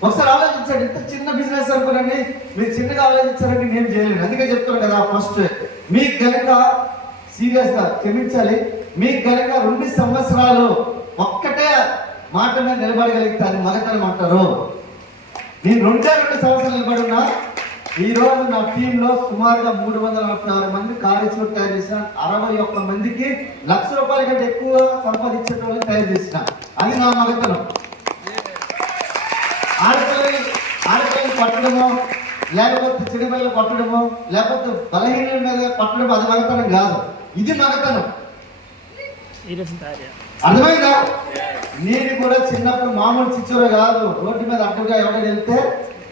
ఒకసారి ఆలోచించండి. ఇంత చిన్న బిజినెస్ అనుకోనండి, మీరు చిన్నగా ఆలోచించారంటే నేను చేయలేను. అందుకే చెప్తాను కదా, ఫస్ట్ మీకు కనుక సీరియస్ గా క్షమించాలి. మీకు కనుక 2 సంవత్సరాలు ఒక్కటే మాట మీద నిలబడగలిగితే అది మగతనం అంటారు. నేను 2 సంవత్సరాలు నిలబడున్నా. ఈ రోజు నా టీంలో సుమారుగా 346 మంది కార్యక్రమాలు తయారు చేసిన, 61 మందికి ₹1,00,000 కంటే ఎక్కువ సంపాదించే వాళ్ళు తయారు చేసిన. అది నా మగతనం. ఆడపిల్లలు పట్టడమో, లేకపోతే చిన్నపిల్లలు పట్టడమో, లేకపోతే బలహీనుల మీద పట్టడం అది మగతనం కాదు, ఇది మగతనం. అర్థమైందా? నేను కూడా చిన్నప్పుడు మామూలు చిచ్చోరే కాదు. రోడ్డు మీద అడ్డుగా ఎవరైనా వెళ్తే,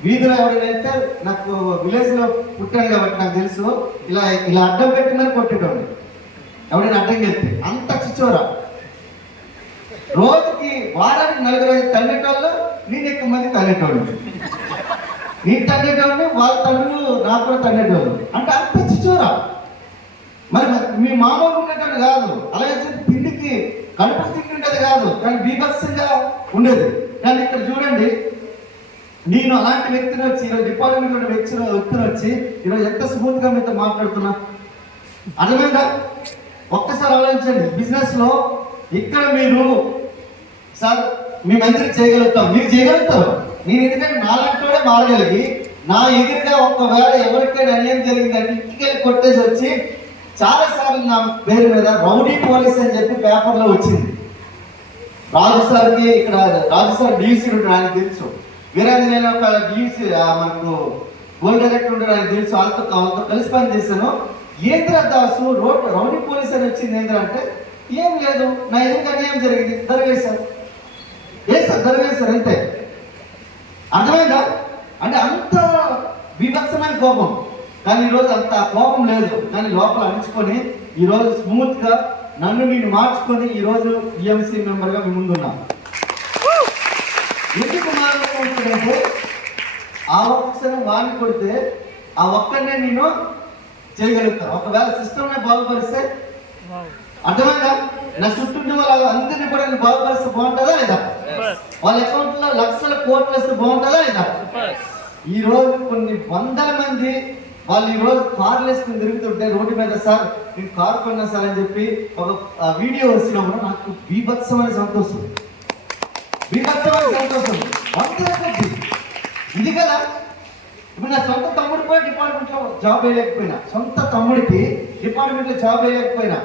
వీధిలో ఎవరైనా వెళ్తే, నాకు విలేజ్ లో పుట్టాను కాబట్టి నాకు తెలుసు, ఇలా అడ్డం పెట్టి మరి కొట్టేటోండి ఎవరైనా అడ్డం వెళ్తే. అంత చిచ్చోరా. రోజుకి వారానికి 4-5 తల్లేటోళ్ళు, నేను ఎక్కువ మంది తల్లేటోళ్ళు. నేను తల్లేటోళ్ళు, వాళ్ళ తల్లులు నాకు కూడా తల్లేటోళ్ళు. అంటే అంత చిచ్చోరా. మరి మీ మామూలు ఉండేటోళ్ళు కాదు. అలాగే తిండికి కడుపు తిండి ఉండేది కాదు, కానీ బీభత్సంగా ఉండేది. కానీ ఇక్కడ చూడండి, నేను అలాంటి వ్యక్తిని వచ్చి ఈరోజు డిపార్ట్మెంట్ వ్యక్తిని వచ్చి ఈరోజు ఎంత స్మూత్ గా మీతో మాట్లాడుతున్నా. అర్థమైందా? ఒక్కసారి ఆలోచించండి. బిజినెస్ లో ఇక్కడ మీరు సార్ మీ మంత్రి చేయగలుగుతాం, మీరు చేయగలుగుతారు. నేను ఎందుకంటే నాలంటోడే మారగలిగి నా ఎదురుగా ఒకవేళ ఎవరికైనా అన్యాయం జరిగిందంటే ఇంటికి వెళ్ళి కొట్టేసి వచ్చి చాలా సార్లు నా పేరు మీద రౌడీ పోలీస్ అని చెప్పి పేపర్లో వచ్చింది. రాజు సార్కి ఇక్కడ రాజు సార్ డియూసీ ఉంటాడు, ఆయనకు తెలుసు. వీరాంజనేయులు ఒక డియూసీ మనకు గోల్డ్ డైరెక్టర్ ఉంటాడు, ఆయనకు తెలుసు. వాళ్ళతో కలిసి పని చేశాను. ఏంద్ర దాసు రౌడీ పోలీస్ అని వచ్చింది ఏంద్ర అంటే ఏం లేదు, నా ఎదురుగా అన్యాయం జరిగింది, దరవేశారు. దరవేశారు అంతే. అర్థమైందా? అంటే అంత బీభత్సమైన కోపం. కానీ ఈరోజు అంత కోపం లేదు, కానీ లోపల అణుచుకొని ఈరోజు స్మూత్ గా నన్ను నేను మార్చుకొని ఈరోజు ఈఎంసీ మెంబర్గా మీ ముందున్నా. ఎందుకు మాట్లాడుకుంటుందంటే ఆ ఒక్కసారి వాడిని కొడితే ఆ ఒక్కడనే నేను చేయగలుగుతాను. ఒకవేళ సిస్టమ్నే బాగుపరిస్తే అర్థమైందా? నా చుట్టూ వాళ్ళు అందరినీ కూడా నేను బాగుపరిస్తే బాగుంటుందా లేదా? వాళ్ళ అకౌంట్ లో లక్షల కోట్లు వస్తే బాగుంటుందా లేదా? ఈ రోజు కొన్ని వందల మంది వాళ్ళు ఈ రోజు కార్లు వేసుకుని తిరుగుతుంటే రోడ్డు మీద సార్ నేను కార్ కొన్నా సార్ అని చెప్పి ఒక వీడియో వచ్చినప్పుడు నాకు బీభత్సమైన సంతోషం, వందల కొద్ది. ఇది కదా ఇప్పుడు నా సొంత తమ్ముడు కూడా డిపార్ట్మెంట్లో జాబ్ వేయలేకపోయినా, సొంత తమ్ముడికి డిపార్ట్మెంట్లో జాబ్ వేయలేకపోయినా,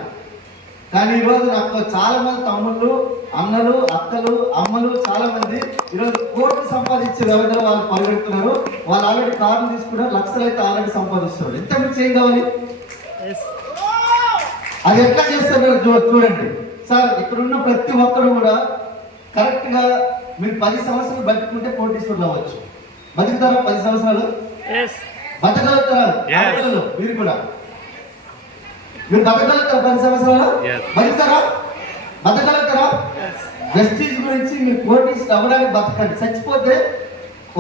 కానీ ఈరోజు నాకు చాలా మంది తమ్ముళ్ళు, అన్నలు, అక్కలు, అమ్మలు చాలా మంది ఈరోజు కోట్లు సంపాదించే వ్యవధిలో వాళ్ళు పరిగెడుతున్నారు. వాళ్ళు ఆల్రెడీ కార్లు తీసుకున్నారు, లక్షలు అయితే ఆల్రెడీ సంపాదిస్తున్నారు. ఎంత మీకు ఏం కావాలి? అది ఎట్లా చేస్తారు చూడండి సార్. ఇక్కడ ఉన్న ప్రతి ఒక్కరు కూడా కరెక్ట్ గా మీరు 10 సంవత్సరాలు బతుకుంటే కోటీశ్వరులు అవ్వచ్చు. బతుకుతారా 10 సంవత్సరాలు? బతకగలుగుతారా? మీరు కూడా మీరు బతకగలుగుతారా 10 సంవత్సరాలు? బతుకుతారా? బతకగలుగుతారా? జస్టిస్ గురించి మీరు కోటీశ్వరులు అవ్వడానికి బతకండి. చచ్చిపోతే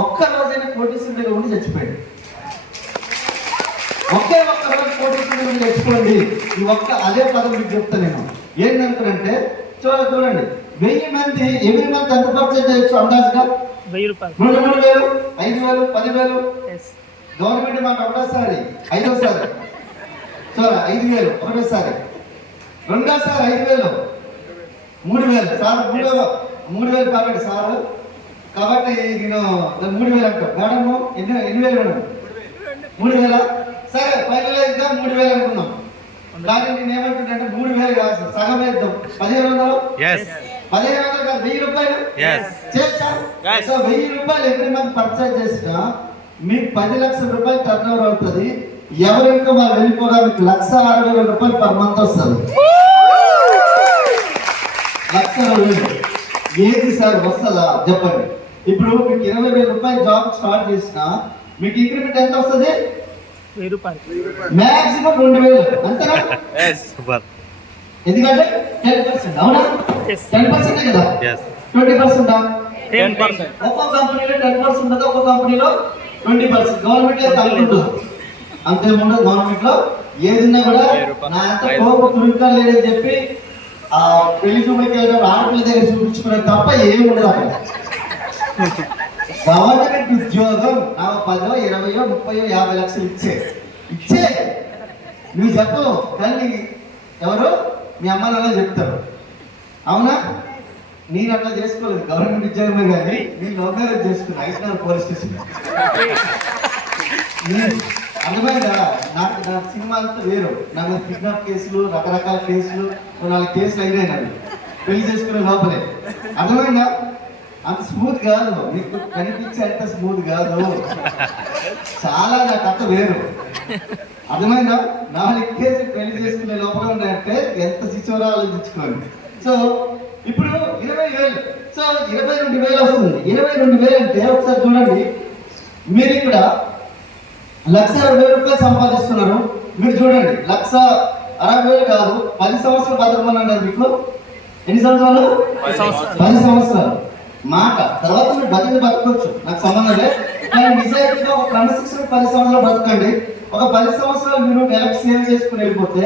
ఒక్క రోజైనా కోటీశ్వరులుగా ఉండి చచ్చిపోయింది. ఒక్క రోజు కోటీశ్వరులుగా ఉండి చచ్చిపోండి. ఈ అదే పదం మీకు చెప్తాను నేను. ఏంటంటే చూడండి 1000 మంది ఎవ్రీ మంత్ ఎంత పర్చేజ్ చేయొచ్చు అందాజుగా? 1000 రూపాయలు, 3,000, 5,000, 10,000. గవర్నమెంట్ మాకు ఒకటోసారి 5,000, 5,000 ఒకటోసారి, రెండోసారి 5,000, 3,000 సార్, 3,000 కాబట్టి సార్, కాబట్టి నేను 3,000 అంటాను. మేడము ఎన్ని వేలు మేడం? 3,000. సరే 5,000 ఇంకా 3,000 అనుకుందాం. కానీ నేను ఏమంటుంటే 3,000 కాదు సార్, సగం వేద్దాం. 1,500, 1,500 కాదు, 1,000 రూపాయలు చేయొచ్చా? 1,000 రూపాయలు ఎవ్రీ మంత్ పర్చేజ్ చేసినా మీకు 10 లక్షల రూపాయలు టర్న్ ఓవర్ అవుతుంది. ఎవరి ఇంకా వాళ్ళు వెళ్ళిపోగా మీకు 1,60,000 రూపాయలు పర్ మంత్ వస్తుంది. 1,60,000 ఏది సార్ వస్తుందా చెప్పండి? ఇప్పుడు మీకు 20,000 రూపాయలు జాబ్ స్టార్ట్ చేసినా మీకు ఇంక్రిమెంట్ ఎంత వస్తుంది? 1000 రూపాయలు, మాక్సిమం 2,000 అంతేనా? ఎందుకంటే 10%. అవునా? 10% కదా? 20%. ఒక్కో కంపెనీలో 10% ఉంటుంది, ఒక్కో కంపెనీలో 20%. గవర్నమెంట్ లో తగ్గుంటుంది, అంతేముండదు. గవర్నమెంట్ లో ఏదన్నా కూడా నా అంత కోప తురుకా లేదని చెప్పి ఆ పెళ్లి చూపులకి వెళ్ళడం ఆడపిల్ల దగ్గర చూపించుకునే తప్ప ఏమి ఉండదు అక్కడ. గవర్నమెంట్ ఉద్యోగం నాకు 10, 20, 30, 50 లక్షలు ఇచ్చే నువ్వు చెప్పు, కానీ ఎవరు మీ అమ్మ నాన్న చెప్తారు. అవునా? నేను అట్లా చేసుకోలేదు, గవర్నమెంట్ ఉద్యోగమే. కానీ నేను లవ్ మ్యారేజ్ చేసుకున్నా ఐస్నార్ పోలీస్ స్టేషన్. అర్థమైందా? నాకు నా సినిమా అంతా వేరు. నాకు కిడ్నాప్ కేసులు, రకరకాల కేసులు, 4 కేసులు అయినాయి నాకు పెళ్లి చేసుకునే లోపలే. అర్థమైందా? అంత స్మూత్ కాదు, మీకు కనిపించే అంత స్మూత్ కాదు, చాలా నా కథ వేరు. అర్థమైందా? 4 కేసులు పెళ్లి చేసుకునే లోపల ఉన్నాయంటే ఎంత సిచ్యువరా ఆలోచించుకోండి. సో ఇప్పుడు 20,000, సో 22,000 వస్తుంది. 22,000 అంటే ఒకసారి చూడండి, మీరు ఇక్కడ 1,60,000 రూపాయలు సంపాదిస్తున్నారు. మీరు చూడండి 1,60,000 కాదు, 10 సంవత్సరాలు బతకమన్నారు మీకు. ఎన్ని సంవత్సరాలు? 10 సంవత్సరాలు మాట. తర్వాత మీరు బతకొచ్చు, నాకు సంబంధం లేదు. కానీ నిజాయితీగా ఒక క్రమశిక్షణ 10 సంవత్సరాలు బతకండి. ఒక 10 సంవత్సరాలు మీరు నెలకు సేవ్ చేసుకుని వెళ్ళిపోతే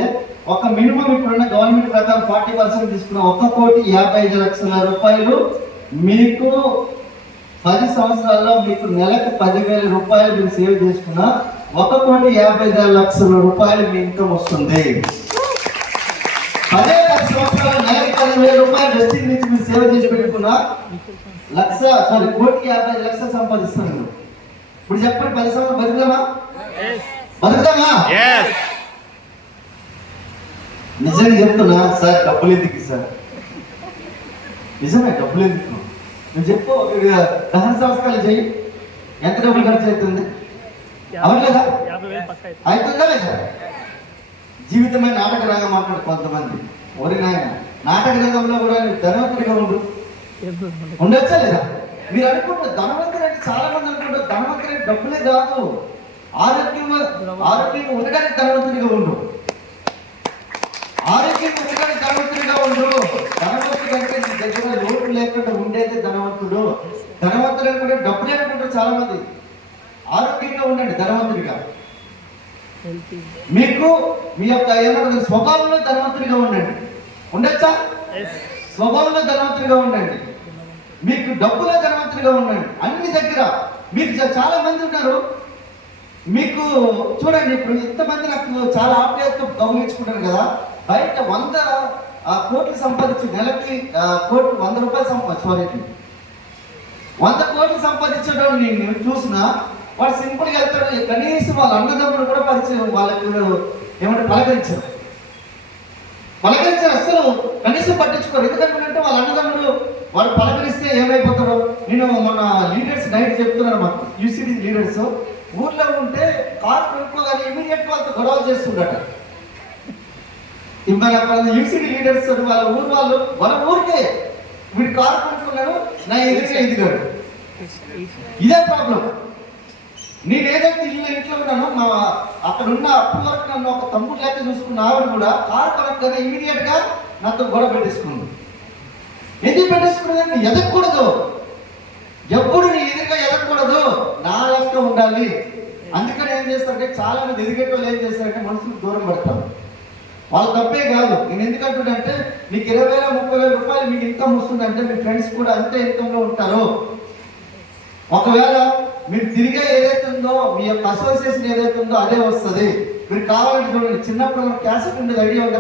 ఒక మినిమం ఇప్పుడున్న గవర్నమెంట్ ప్రకారం 40% తీసుకున్న 1,55,00,000 రూపాయలు మీకు 10 సంవత్సరాల్లో మీకు నెలకు 10,000 రూపాయలు మీరు సేవ్ చేసుకున్న 1,55,00,000 రూపాయలు మీ ఇన్కమ్ వస్తుంది. 10 సంవత్సరాలు నెలకు 45,000 రూపాయలు వెస్టింగ్ నుంచి మీరు సేవ చేసి పెట్టుకున్నా 1,50,00,000 సంపాదిస్తాను మీరు. ఇప్పుడు చెప్పండి, 10 సంవత్సరాలు బతుకుదామా? బతుకుదామా? నిజంగా చెప్తున్నా సార్, డబ్బులు ఎందుకు సార్? నిజమే, డబ్బులు ఎందుకు? నేను చెప్పు, దహన సంస్కారాలు చెయ్యి, ఎంత డబ్బులు ఖర్చు అవుతుంది? అవట్లేదా? అవుతుందా లేదా? జీవితమే నాటక రంగం మాట్లాడు కొంతమంది. ఓరి నాయన, నాటక రంగంలో కూడా ధనవంతుడిగా ఉండొచ్చా లేదా? మీరు అనుకుంటారు ధనవంతుడు అంటే, చాలా మంది అనుకుంటారు ధనవంతుడు అంటే డబ్బులే కాదు, ఆరోగ్యంగా ఉండడానికి ధనవంతుడిగా ఉండు. ఆరోగ్యంగా ఉండడానికి ధనవంతుడిగా ఉండు. ధనవంతుడు అంటే నీ దగ్గర లోటు లేకుండా ఉండేదే ధనవంతుడు. ధనవంతుడు అనుకుంటే డబ్బులే అనుకుంటారు చాలా మంది. ఆరోగ్యంగా ఉండండి ధనవంతుడిగా. మీకు మీ యొక్క ఏమంటారు స్వభావంలో ధనవంతుడిగా ఉండండి. ఉండొచ్చా? స్వభావంలో ధనవంతుడిగా ఉండండి. మీకు డబ్బులో ధనవంతుడిగా ఉండండి. అన్ని దగ్గర మీకు చాలా మంది ఉన్నారు. మీకు చూడండి, ఇప్పుడు ఇంతమంది నాకు చాలా ఆప్యాయతతో గౌరవించుకుంటారు కదా. బయట 100 కోట్లు సంపాదించి నెలకి 100 రూపాయలు 100 కోట్లు సంపాదించడం నేను చూసిన వాడు సింపుల్గా వెళ్తాడు. కనీసం వాళ్ళ అన్నదమ్ముడు కూడా పరిచయం, వాళ్ళకి ఏమంటే పలకరించారు అసలు కనీసం పట్టించుకోరు. ఎందుకంటే వాళ్ళ అన్నదమ్ముడు వాడు పలకరిస్తే ఏమైపోతాడు. నేను మన లీడర్స్ నైట్ చెప్తున్నాను, మాకు యూసీడీ లీడర్స్ ఊర్లో ఉంటే కారు కొనుక్కోగానే ఇమీడియట్ వాళ్ళతో గొడవలు చేస్తుండట. మన యూసీడీ లీడర్స్ వాళ్ళ ఊరికే వీడు కారు కొనుక్కున్నాడు, నా ఎదురుగా ఎదిగాడు. ఇదే ప్రాబ్లం. నేను ఏదైతే ఇంట్లో ఉన్నానో అక్కడ ఉన్న అప్పటి వరకు నన్ను ఒక తమ్ముడు లేక చూసుకున్న ఆవిడ కూడా కారు కొనక్కనే ఇమీడియట్ గా నాతో గొడవ పెట్టేసుకుంది. ఎందుకు పెట్టేసుకున్నదంటే ఎదగకూడదు, ఎప్పుడు నీ ఎదురుగా ఎదగకూడదు, నా లెక్క ఉండాలి. అందుకని ఏం చేస్తారంటే చాలా మంది ఎదిగేటోళ్ళు ఏం చేస్తారంటే మనుషులకు దూరం పడతారు. వాళ్ళు తప్పే కాదు. నేను ఎందుకంటుంటే నీకు 20,000 30,000 రూపాయలు మీకు ఇన్కమ్ వస్తుందంటే మీ ఫ్రెండ్స్ కూడా అంతే ఇన్కమ్ లో ఉంటారు. ఒకవేళ మీరు తిరిగే ఏదైతే ఉందో, మీ యొక్క అసోసియేషన్ ఏదైతే ఉందో అదే వస్తుంది. మీరు కావాలంటే చూడండి, చిన్నప్పుడు క్యాసెట్ ఉండేది, ఐడియా ఉందా?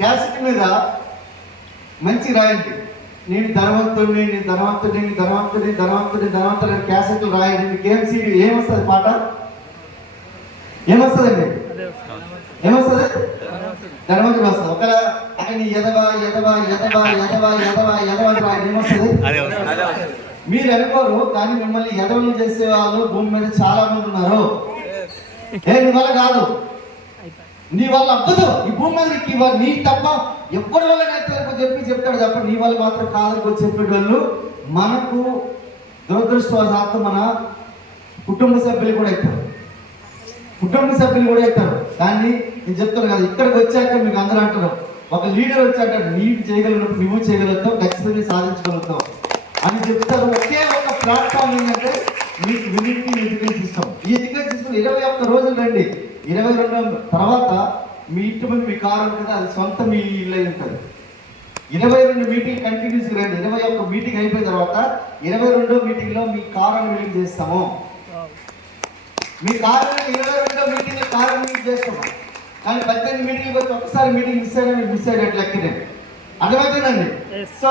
క్యాసెట్ మీద మంచి రాయండి, నేను ధనవంతుడిని క్యాసెట్లు రాయండి. మీకు ఏమొస్తుంది పాట? ఏమొస్తుందండి? ధనవంతుడు వస్తుంది. ఒకవేళ అక్కడ నీ ఎదవా రాయండి, ఏమొస్తుంది? మీరు అనుకోరు, కానీ మిమ్మల్ని ఎదవలు చేసే వాళ్ళు భూమి మీద చాలా మంది ఉన్నారు. నీ వల్ల కాదు, నీ వల్ల అవ్వదు. ఈ భూమి మీద నీ తప్ప ఎప్పటి వల్ల చెప్తాడు తప్ప నీ వల్ల మాత్రం కాదని చెప్పేటోళ్ళు మనకు దురదృష్టవశాత్తు మన కుటుంబ సభ్యులు కూడా అవుతారు. కానీ నేను చెప్తాను కదా, ఇక్కడికి వచ్చాక మీకు అందరూ అంటారు, ఒక లీడర్ వచ్చాక నీకు చేయగలిగినప్పుడు నువ్వు చేయగలుగుతావు, ఖచ్చితంగా సాధించగలుగుతావు అని చెప్తారు. ఒకే ఒక ప్లాట్ఫామ్ ఏంటంటే మీకు వినిటీ ఎడ్యుకేషన్ సిస్టమ్. ఈ ఎడ్యుకేషన్ సిస్టమ్ 21 రోజులు రండి. 22 తర్వాత మీ ఇంటి ముందు మీ కారు ఉంటుంది, అది సొంత మీ ఇల్లు అయి ఉంటుంది. 22 మీటింగ్ కంటిన్యూస్ రండి. 21 మీటింగ్ అయిపోయిన తర్వాత 22వ మీటింగ్ లో మీ కారు విలీనం చేస్తాము. మీ కారు 22వ మీటింగ్ కారు విలీనం చేస్తాము. కానీ 18 మీటింగ్ వచ్చి ఒకసారి మీటింగ్ మిస్ అయినట్టు లెక్కనే. అర్థమవుతుందండి? సో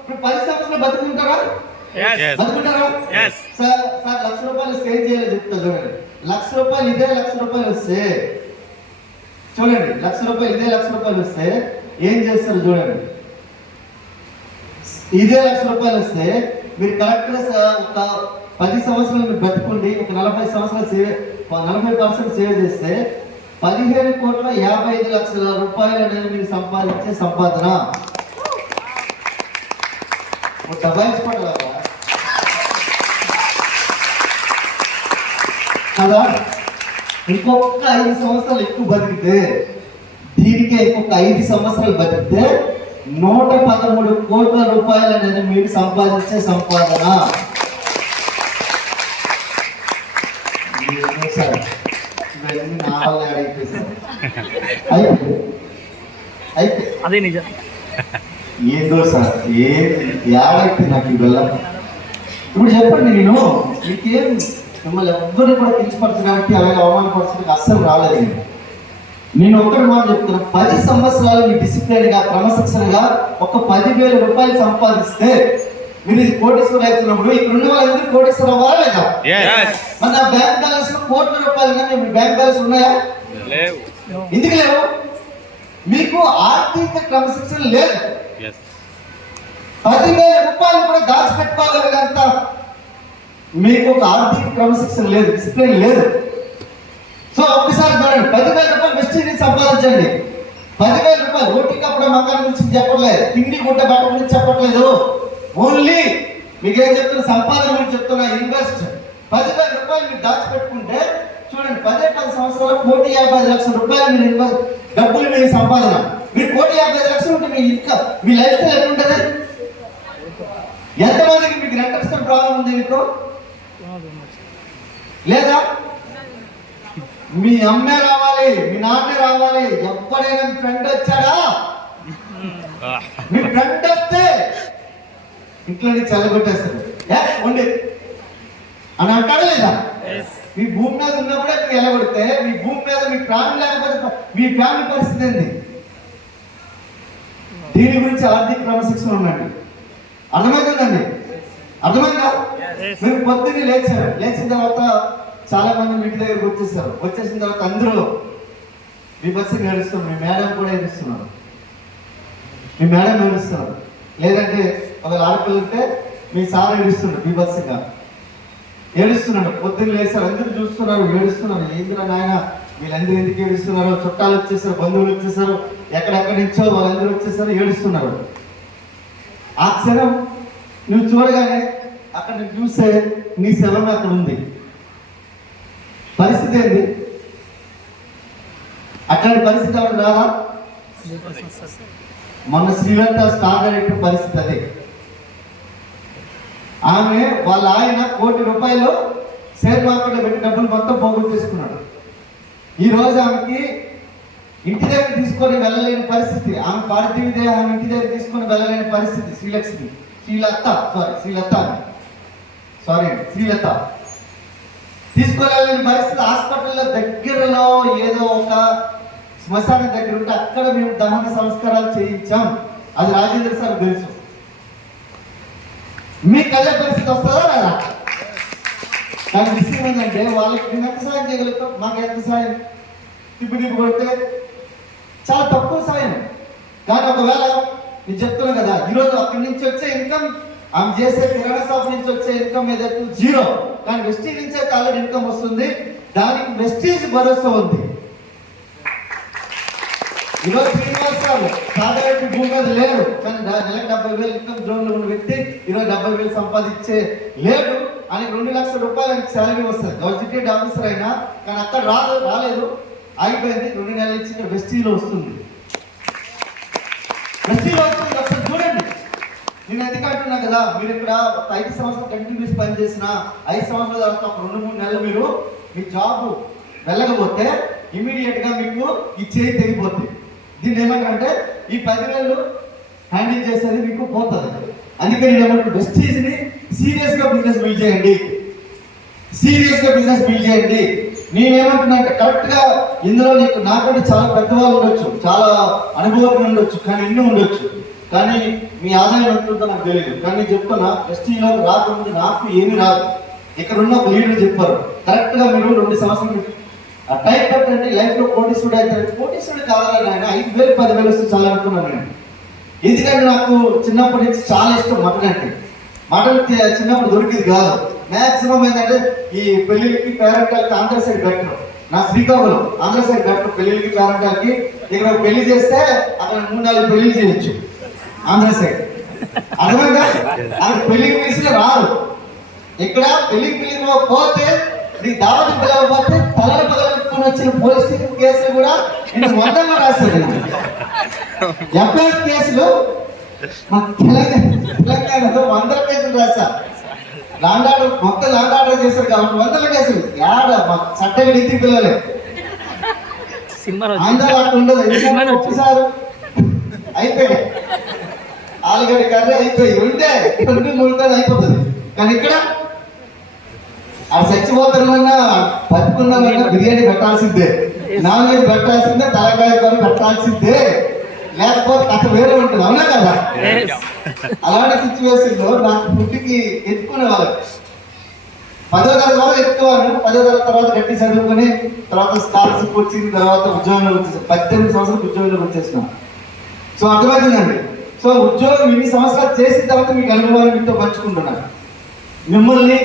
ఇప్పుడు 10 సంవత్సరాలు బతుకుంటారా? సార్ 1,00,000 రూపాయలు సేవ్ చేయాలని చెప్తా చూడండి. 1,00,000 రూపాయలు ఇదే 1,00,000 రూపాయలు వస్తే చూడండి, 1,00,000 రూపాయలు ఇదే 1,00,000 రూపాయలు వస్తే ఏం చేస్తారు చూడండి. ఇదే 1,00,000 రూపాయలు వస్తే మీరు కరెక్ట్గా ఒక 10 సంవత్సరాలు మీరు బతుకుండి ఒక 40 సంవత్సరాలు 40% సేవ్ చేస్తే 15,55,00,000 రూపాయలు అనేది మీరు సంపాదించే సంపాదన. దబాయించుకోవడం కదా. ఇంకొక 5 సంవత్సరాలు ఎక్కువ బతికితే, దీనికే ఇంకొక 5 సంవత్సరాలు బతికితే 113 కోట్ల రూపాయలు అనేది మీరు సంపాదించే సంపాదన. అదే నిజం. ఏందో సార్ ఏడైతే నాకు ఈ వెళ్ళ. ఇప్పుడు చెప్పండి, నేను మీకేం మిమ్మల్ని ఎవ్వరిని కూడా కించపరచడానికి అలాగే అవమానపరచడానికి అస్సలు రాలేదు. నేను ఒక్కటి మాట చెప్తున్నా, 10 సంవత్సరాలు మీ డిసిప్లిన్ గా క్రమశిక్షణగా ఒక 10,000 రూపాయలు సంపాదిస్తే మీరు కోటేశ్వర అవుతున్నప్పుడు ఇక్కడ ఉన్న వాళ్ళందరూ కోటేశ్వర అవ్వాలా లేదా? మన బ్యాంక్ బ్యాలెన్స్ లో కోట్ల రూపాయలు కానీ మీ బ్యాంక్ బ్యాలెన్స్ ఉన్నాయా? ఎందుకు లేవు? మీకు ఆర్థిక క్రమశిక్షణ లేదు. 10,000 రూపాయలు కూడా దాచిపెట్టుకోగలిగంత మీకు ఒక ఆర్థిక క్రమశిక్షణ లేదు, డిసిప్లిన్ లేదు. సో ఒక్కసారి చూడండి, 10,000 రూపాయలు వెస్టీజ్ సంపాదించండి. 10,000 రూపాయలు రోటీ కప్పుడు మకాన్ గురించి చెప్పట్లేదు, తిండి గుడ్డ బట్ట గురించి చెప్పట్లేదు. ఓన్లీ మీకేం చెప్తున్నా, సంపాదన గురించి చెప్తున్నా. ఇన్వెస్ట్ 10,000 రూపాయలు మీరు దాచిపెట్టుకుంటే చూడండి, 10 సంవత్సరాలు 1,50,00,000 రూపాయలు మీరు ఇన్వెస్ట్ డబ్బులు మీ సంపాదన. మీరు 1,50,00,000 ఉంటే మీ ఇంకా మీ లైఫ్ స్టైల్ ఎట్లుంటుంది? ఎంతమందికి మీకు రెంటల్ ప్రాబ్లం ఉంది? మీకు లేదా? మీ అమ్మే రావాలి, మీ నాన్నే రావాలి. ఎప్పుడైనా మీ ఫ్రెండ్ వచ్చాడా? మీ ఫ్రెండ్ వస్తే ఇంట్లో నుంచి చల్లగొట్టేస్తారు. ఉండి అని అంటాడా లేదా? మీ భూమి మీద ఉన్నప్పుడే మీరు ఎలగొడితే మీ భూమి మీద మీ ప్రాణం లేకపోతే మీ ఫ్యామిలీ పరిస్థితి ఏంది? దీని గురించి ఆర్థిక క్రమశిక్షణ ఉండండి. అర్థమవుతుందండి? అర్థమైందా? మీరు పొద్దున్నే లేచారు, లేచిన తర్వాత చాలా మంది మీ ఇంటి దగ్గరకు వచ్చేసారు. వచ్చేసిన తర్వాత అందరూ మీ బస్సు ఏడుస్తున్నారు, మీ మేడం కూడా ఏడుస్తున్నారు, మీ మేడం ఏడుస్తున్నారు. లేదంటే ఒక ఆడపిల్ల ఉంటే మీ సార్ ఏడుస్తున్నారు, మీ బస్సుగా ఏడుస్తున్నాడు. పొద్దున్న లేచారు, అందరూ చూస్తున్నారు, ఏడుస్తున్నారు. ఏంద్రా నాయన వీళ్ళందరూ ఎందుకు ఏడుస్తున్నారు? చుట్టాలు వచ్చేసారు, బంధువులు వచ్చేసారు, ఎక్కడెక్కడి నుంచో వాళ్ళందరూ వచ్చేసారు, ఏడుస్తున్నారు. ఆ క్షణం నువ్వు చూడగానే అక్కడ చూస్తే నీ శవం అక్కడ ఉంది. పరిస్థితి ఏంది? అట్లాంటి పరిస్థితి ఎవరు రాదా? మొన్న శ్రీలంక స్టార్ డైరెక్టర్ పరిస్థితి అదే. ఆమె వాళ్ళ ఆయన ₹1,00,00,000 షేర్ మార్కెట్లో పెట్టి డబ్బులు మొత్తం పోగొట్టేసుకున్నాడు. ఈ రోజు ఆమెకి ఇంటి దగ్గర తీసుకొని వెళ్ళలేని పరిస్థితి. ఆమె పార్థివ దేహాన్ని ఇంటి దగ్గర తీసుకొని వెళ్ళలేని పరిస్థితి. శ్రీలత తీసుకెళ్ళలేని పరిస్థితి. హాస్పిటల్లో దగ్గరలో ఏదో ఒక శ్మశానం దగ్గర ఉంటే అక్కడ మేము దహన సంస్కారాలు చేయించాం. అది రాజేంద్ర సార్ తెలుసు. మీకు అదే పరిస్థితి వస్తుందా లేదా? కానీ విషయం ఏంటంటే వాళ్ళకి మేము ఎంత సాయం చేయగలుగుతాం? మాకు ఎంత సాయం? తిప్పి కొడితే చాలా తక్కువ సాయం. కానీ ఒకవేళ నేను చెప్తున్నాను కదా, ఈరోజు అక్కడి నుంచి వచ్చే ఇన్కమ్, ఆమె చేసే కిరాణా షాప్ నుంచి వచ్చే ఇన్కమ్ ఏదైతే 0, కానీ వెస్టీజ్ నుంచి అయితే ఆల్రెడీ ఇన్కమ్ వస్తుంది. దానికి వెస్టీజ్ భరోసా ఉంది. ఈరోజు శ్రీనివాస్ గారు సాధారణ భూమి మీద లేరు, కానీ నెలకు 70,000 ఇన్కమ్ జోన్లో ఉన్న వ్యక్తి ఈరోజు 70,000 సంపాదించే లేడు. ఆయనకి 2,00,000 రూపాయలు శాలరీ వస్తుంది. గవర్నమెంట్ ఆఫీసర్ అయినా, కానీ అక్కడ రాలేదు, ఆగిపోయింది. 2 నెలల నుంచి వెస్టీజ్లో వస్తుంది. వెస్టీజ్లో వస్తుంది. ఒకసారి చూడండి. నేను ఎందుకు అంటున్నా కదా, మీరు ఇక్కడ ఒక 5 సంవత్సరాలు కంటిన్యూస్ పని చేసిన 5 సంవత్సరాల తర్వాత ఒక 2-3 నెలలు మీరు మీ జాబ్ వెళ్ళకపోతే ఇమీడియట్ గా మీకు ఈ చేయి తెగిపోతుంది. దీన్ని ఏమంటారంటే ఈ 10,000 హ్యాండిల్ చేసేది మీకు పోతుంది. అందుకని నేను ఏమంటారు, వెస్టీజ్ ని సీరియస్ గా బిజినెస్ బిల్డ్ చేయండి. నేనేమంటున్నా అంటే కరెక్ట్ గా ఇందులో నీకు నాకంటే చాలా పెద్దవాళ్ళు ఉండొచ్చు, చాలా అనుభవం ఉండొచ్చు, కానీ ఇన్ని ఉండొచ్చు, కానీ మీ ఆదాయం ఎంత ఉందో నాకు తెలియదు. కానీ నేను చెప్తున్నా, వెస్టీజ్లో రాకముందు నాకు ఏమీ రాదు. ఇక్కడ ఉన్న ఒక లీడర్ చెప్పారు, కరెక్ట్ గా మీరు 2 సంవత్సరాలు టైం పెట్టండి, లైఫ్ లో కోటీశ్వరుడు అయితే. కోటీశ్వరుడు కావాలని ఆయన 5,000 10,000 వస్తే చాలా అనుకున్నాను నేను. ఎందుకంటే నాకు చిన్నప్పటి నుంచి చాలా ఇష్టం మటన్ అంటే. మటన్ చిన్నప్పుడు దొరికింది కాదు. మ్యాక్సిమం ఏంటంటే ఈ పెళ్లిళ్ళకి పేరెంటాలకి ఆంధ్ర సైడ్ బెటర్. నా శ్రీకాకుళం ఆంధ్ర సైడ్ బెటర్ పెళ్లిళ్ళకి పేరెంటాలకి. ఇక్కడ పెళ్లి చేస్తే అక్కడ 3-4 పెళ్లిళ్ళు చేయొచ్చు ఆంధ్ర సైడ్. అర్థమైందా? అక్కడ పెళ్లికి పిలిచిన రారు. ఇక్కడ పెళ్లికి పిలిచిన పోతే నీకు దావతి పిలవకపోతే తలలు పగలబెట్టుకుని వచ్చిన పోలీస్ స్టేషన్ కేసులు కూడా నేను 100లో రాశాను. ఎఫ్ఐఆర్ కేసులు మా తెలంగాణలో 100 కేసులు రాశా. మొత్తం ల్యాండ్ ఆర్డర్ చేశారు కాబట్టి 100 కేసులు. మా చట్టం ఇంటికి పిల్లలే అందరూ అట్లా ఉండదు. ఒకసారి అయిపోయాయి, ఆలుగడ్డ కర్రీ అయిపోయి ఉంటే 2-3 అయిపోతుంది. కానీ ఇక్కడ ఆ చచ్చిపోతున్నా బతుకున్నా బిర్యానీ పెట్టాల్సిందే. నాన్ వెజ్ పెట్టాల్సిందే, తలకాయ కొని పెట్టాల్సిందే, లేకపోతే కథ వేరే ఉంటుంది. అవునా కదా? Yes. అలాంటి సిచ్యువేషన్ లో నాకు ఫుడ్కి ఎత్తుకునే వాళ్ళకి 10వ తరగతి వరకు ఎత్తుకోవాలి. 10వ తరగతి తర్వాత గట్టి చదువుకొని తర్వాత స్కాలర్షిప్ వచ్చిన తర్వాత ఉద్యోగంలో వచ్చేసి 18 సంవత్సరాలు ఉద్యోగంలోకి వచ్చేసినాం. సో అర్థమవుతుందండి. సో ఉద్యోగం ఇన్ని సంవత్సరాలు చేసిన తర్వాత మీకు అనుభవాన్ని మీతో పంచుకుంటున్నాను. మిమ్మల్ని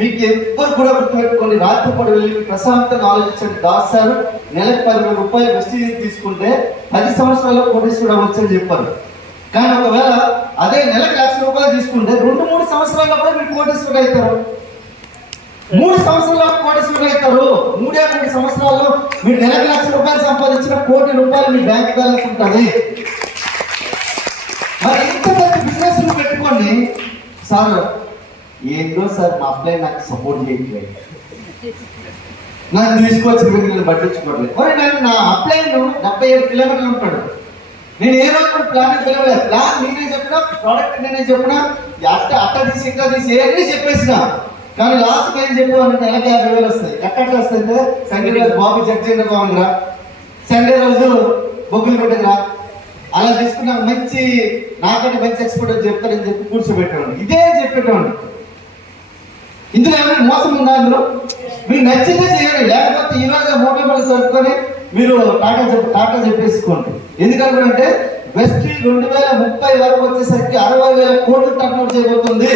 మీకు ఎవ్వరు కూడా గుర్తుపెట్టుకోండి, రాత్రిపూట వెళ్ళి ప్రశాంతంగా ఆలోచించండి. దాస్ సార్ నెలకు 10,000 రూపాయలు వెస్టీజ్ తీసుకుంటే 10 సంవత్సరాల్లో కోటీశ్వరుడు అవ్వచ్చని చెప్పారు. కానీ ఒకవేళ అదే నెలకు 1,00,000 రూపాయలు తీసుకుంటే 2-3 సంవత్సరాల్లో కూడా మీరు కోటీశ్వరుడు అవుతారు. 3 సంవత్సరాల్లో కోటీశ్వరుడు అవుతారు. 3 సంవత్సరాల్లో మీరు నెలకు 1,00,000 రూపాయలు సంపాదించిన 1 కోటి రూపాయలు మీ బ్యాంక్ బ్యాలెన్స్ ఉంటుంది. మరి ఇంత పెద్ద బిజినెస్ పెట్టుకోండి. సార్ ఏంటో సార్ మా అబ్బాయి నాకు సపోర్ట్ చేయట్లేదు, నన్ను తీసుకొచ్చి నేను పట్టించుకోవట్లేదు. మరి నేను నా అబ్బాయి 77 కిలోమీటర్లు ఉంటాడు. నేను ఏ రోజు కూడా ప్లాన్ పిలవలేదు. ప్లాన్ నేనే చెప్పినా, ప్రోడక్ట్ నేనే చెప్పినా, అట్ట తీసి ఇంకా తీసి అన్నీ చెప్పేసిన. కానీ లాస్ట్కి ఏం చెప్పాను, నెలకి 50,000 వస్తాయి. ఎక్కడ వస్తాయంటే సండే రోజు బాబు జడ్జి బాగుందిరా, సండే రోజు బొగ్గులు పెట్టదురా, అలా తీసుకున్నా మంచి నాకంటే మంచి ఎక్స్పర్ట్ చెప్తారని చెప్పి కూర్చోబెట్టేవాడు. ఇదే చెప్పేటవాడు. ఇందులో ఏమైనా మోసం ఉందా? అందులో మీకు నచ్చిందే చేయండి. లేకపోతే ఈ రోజు 30 రూపాయలు సరుకొని మీరు టాటా చెప్పేసుకోండి. ఎందుకంటే వెస్టీజ్ 2030 వరకు వచ్చేసరికి 60,000 కోట్లు టర్నోవర్ చేయబోతుంది.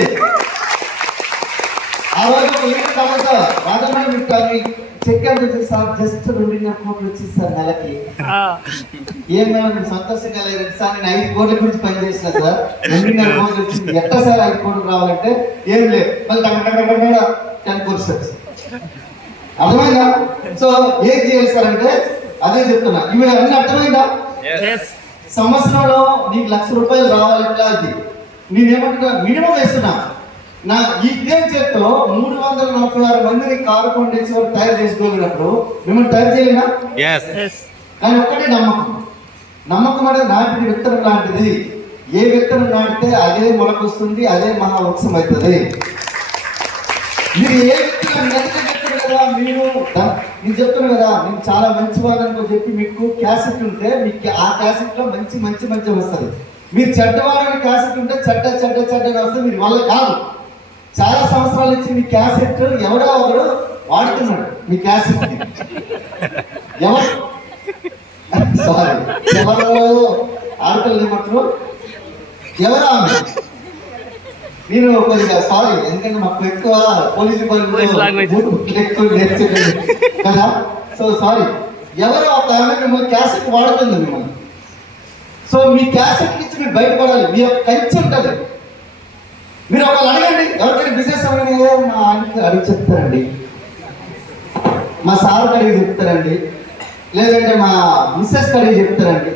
ఆ రోజు ఒక లీటర్ తర్వాత రాజమండ్రి మీకు చెక్ అంటే సార్ జస్ట్ 2.5 కోట్లు వచ్చింది సార్ నెలకి. ఏమైనా సంతోషంగా లేదు సార్, నేను 5 కోట్ల గురించి పనిచేసిన సార్, 2.5 కోట్లు వచ్చింది. ఎట్లా సార్ 5 కోట్లు రావాలంటే ఏం లేదు, మళ్ళీ 10 కోట్లు. అర్థమైందా? సో ఏం చేయాలి సార్ అంటే అదే చెప్తున్నా. ఇవి అన్నీ అర్థమైందా? సంవత్సరంలో నీకు 1,00,000 రూపాయలు రావాలంటే అది నేనేమంటున్నా మినిమం వేస్తున్నా. నా ఈ ఇదే చేతితో 346 మందిని కారు కొండేసి వరకు తయారు చేసుకోగలిగినప్పుడు మిమ్మల్ని తయారు చేయలేనా? కానీ ఒక్కటే నమ్మకం. నమ్మకం అనేది నాటిన విత్తనం లాంటిది. ఏ విత్తనం నాటితే అదే మొలకొస్తుంది, అదే మహా వృక్షం అవుతుంది. మీరు ఏ విత్తనం చెప్తారు కదా, నేను చెప్తాను కదా, నేను చాలా మంచి వాళ్ళని చెప్పి మీకు క్యాసెట్ ఉంటే మీకు ఆ క్యాసెట్ లో మంచి మంచి మంచి వస్తుంది. మీరు చెడ్డవాడని క్యాసెట్ ఉంటే చెడ్డ వస్తే మీరు వల్ల కాదు. చాలా సంవత్సరాల నుంచి మీ క్యాసెట్ ఎవడో ఒకడు వాడుతున్నాడు. మీ క్యాసెట్ ఎవరు సారీ ఎవరో ఆడపిల్లలు మట్లు ఎవరా నేను కొద్దిగా సారీ, ఎందుకంటే మాకు ఎక్కువ పోలీసు కదా. సో సారీ, ఎవరో ఒక మిమ్మల్ని క్యాసెట్ వాడుతుంది మిమ్మల్ని. సో మీ క్యాసెట్ నుంచి మీరు బయటపడాలి. మీ యొక్క కంచి ఉంటుంది. మీరు ఒకళ్ళు అడగండి, ఎవరికైనా బిజినెస్ అవ్వని మా ఆయనకి అడిగి చెప్తారండి, మా సార్కి అడిగి చెప్తారండి, లేదంటే మా మిస్సెస్కి అడిగి చెప్తారండి.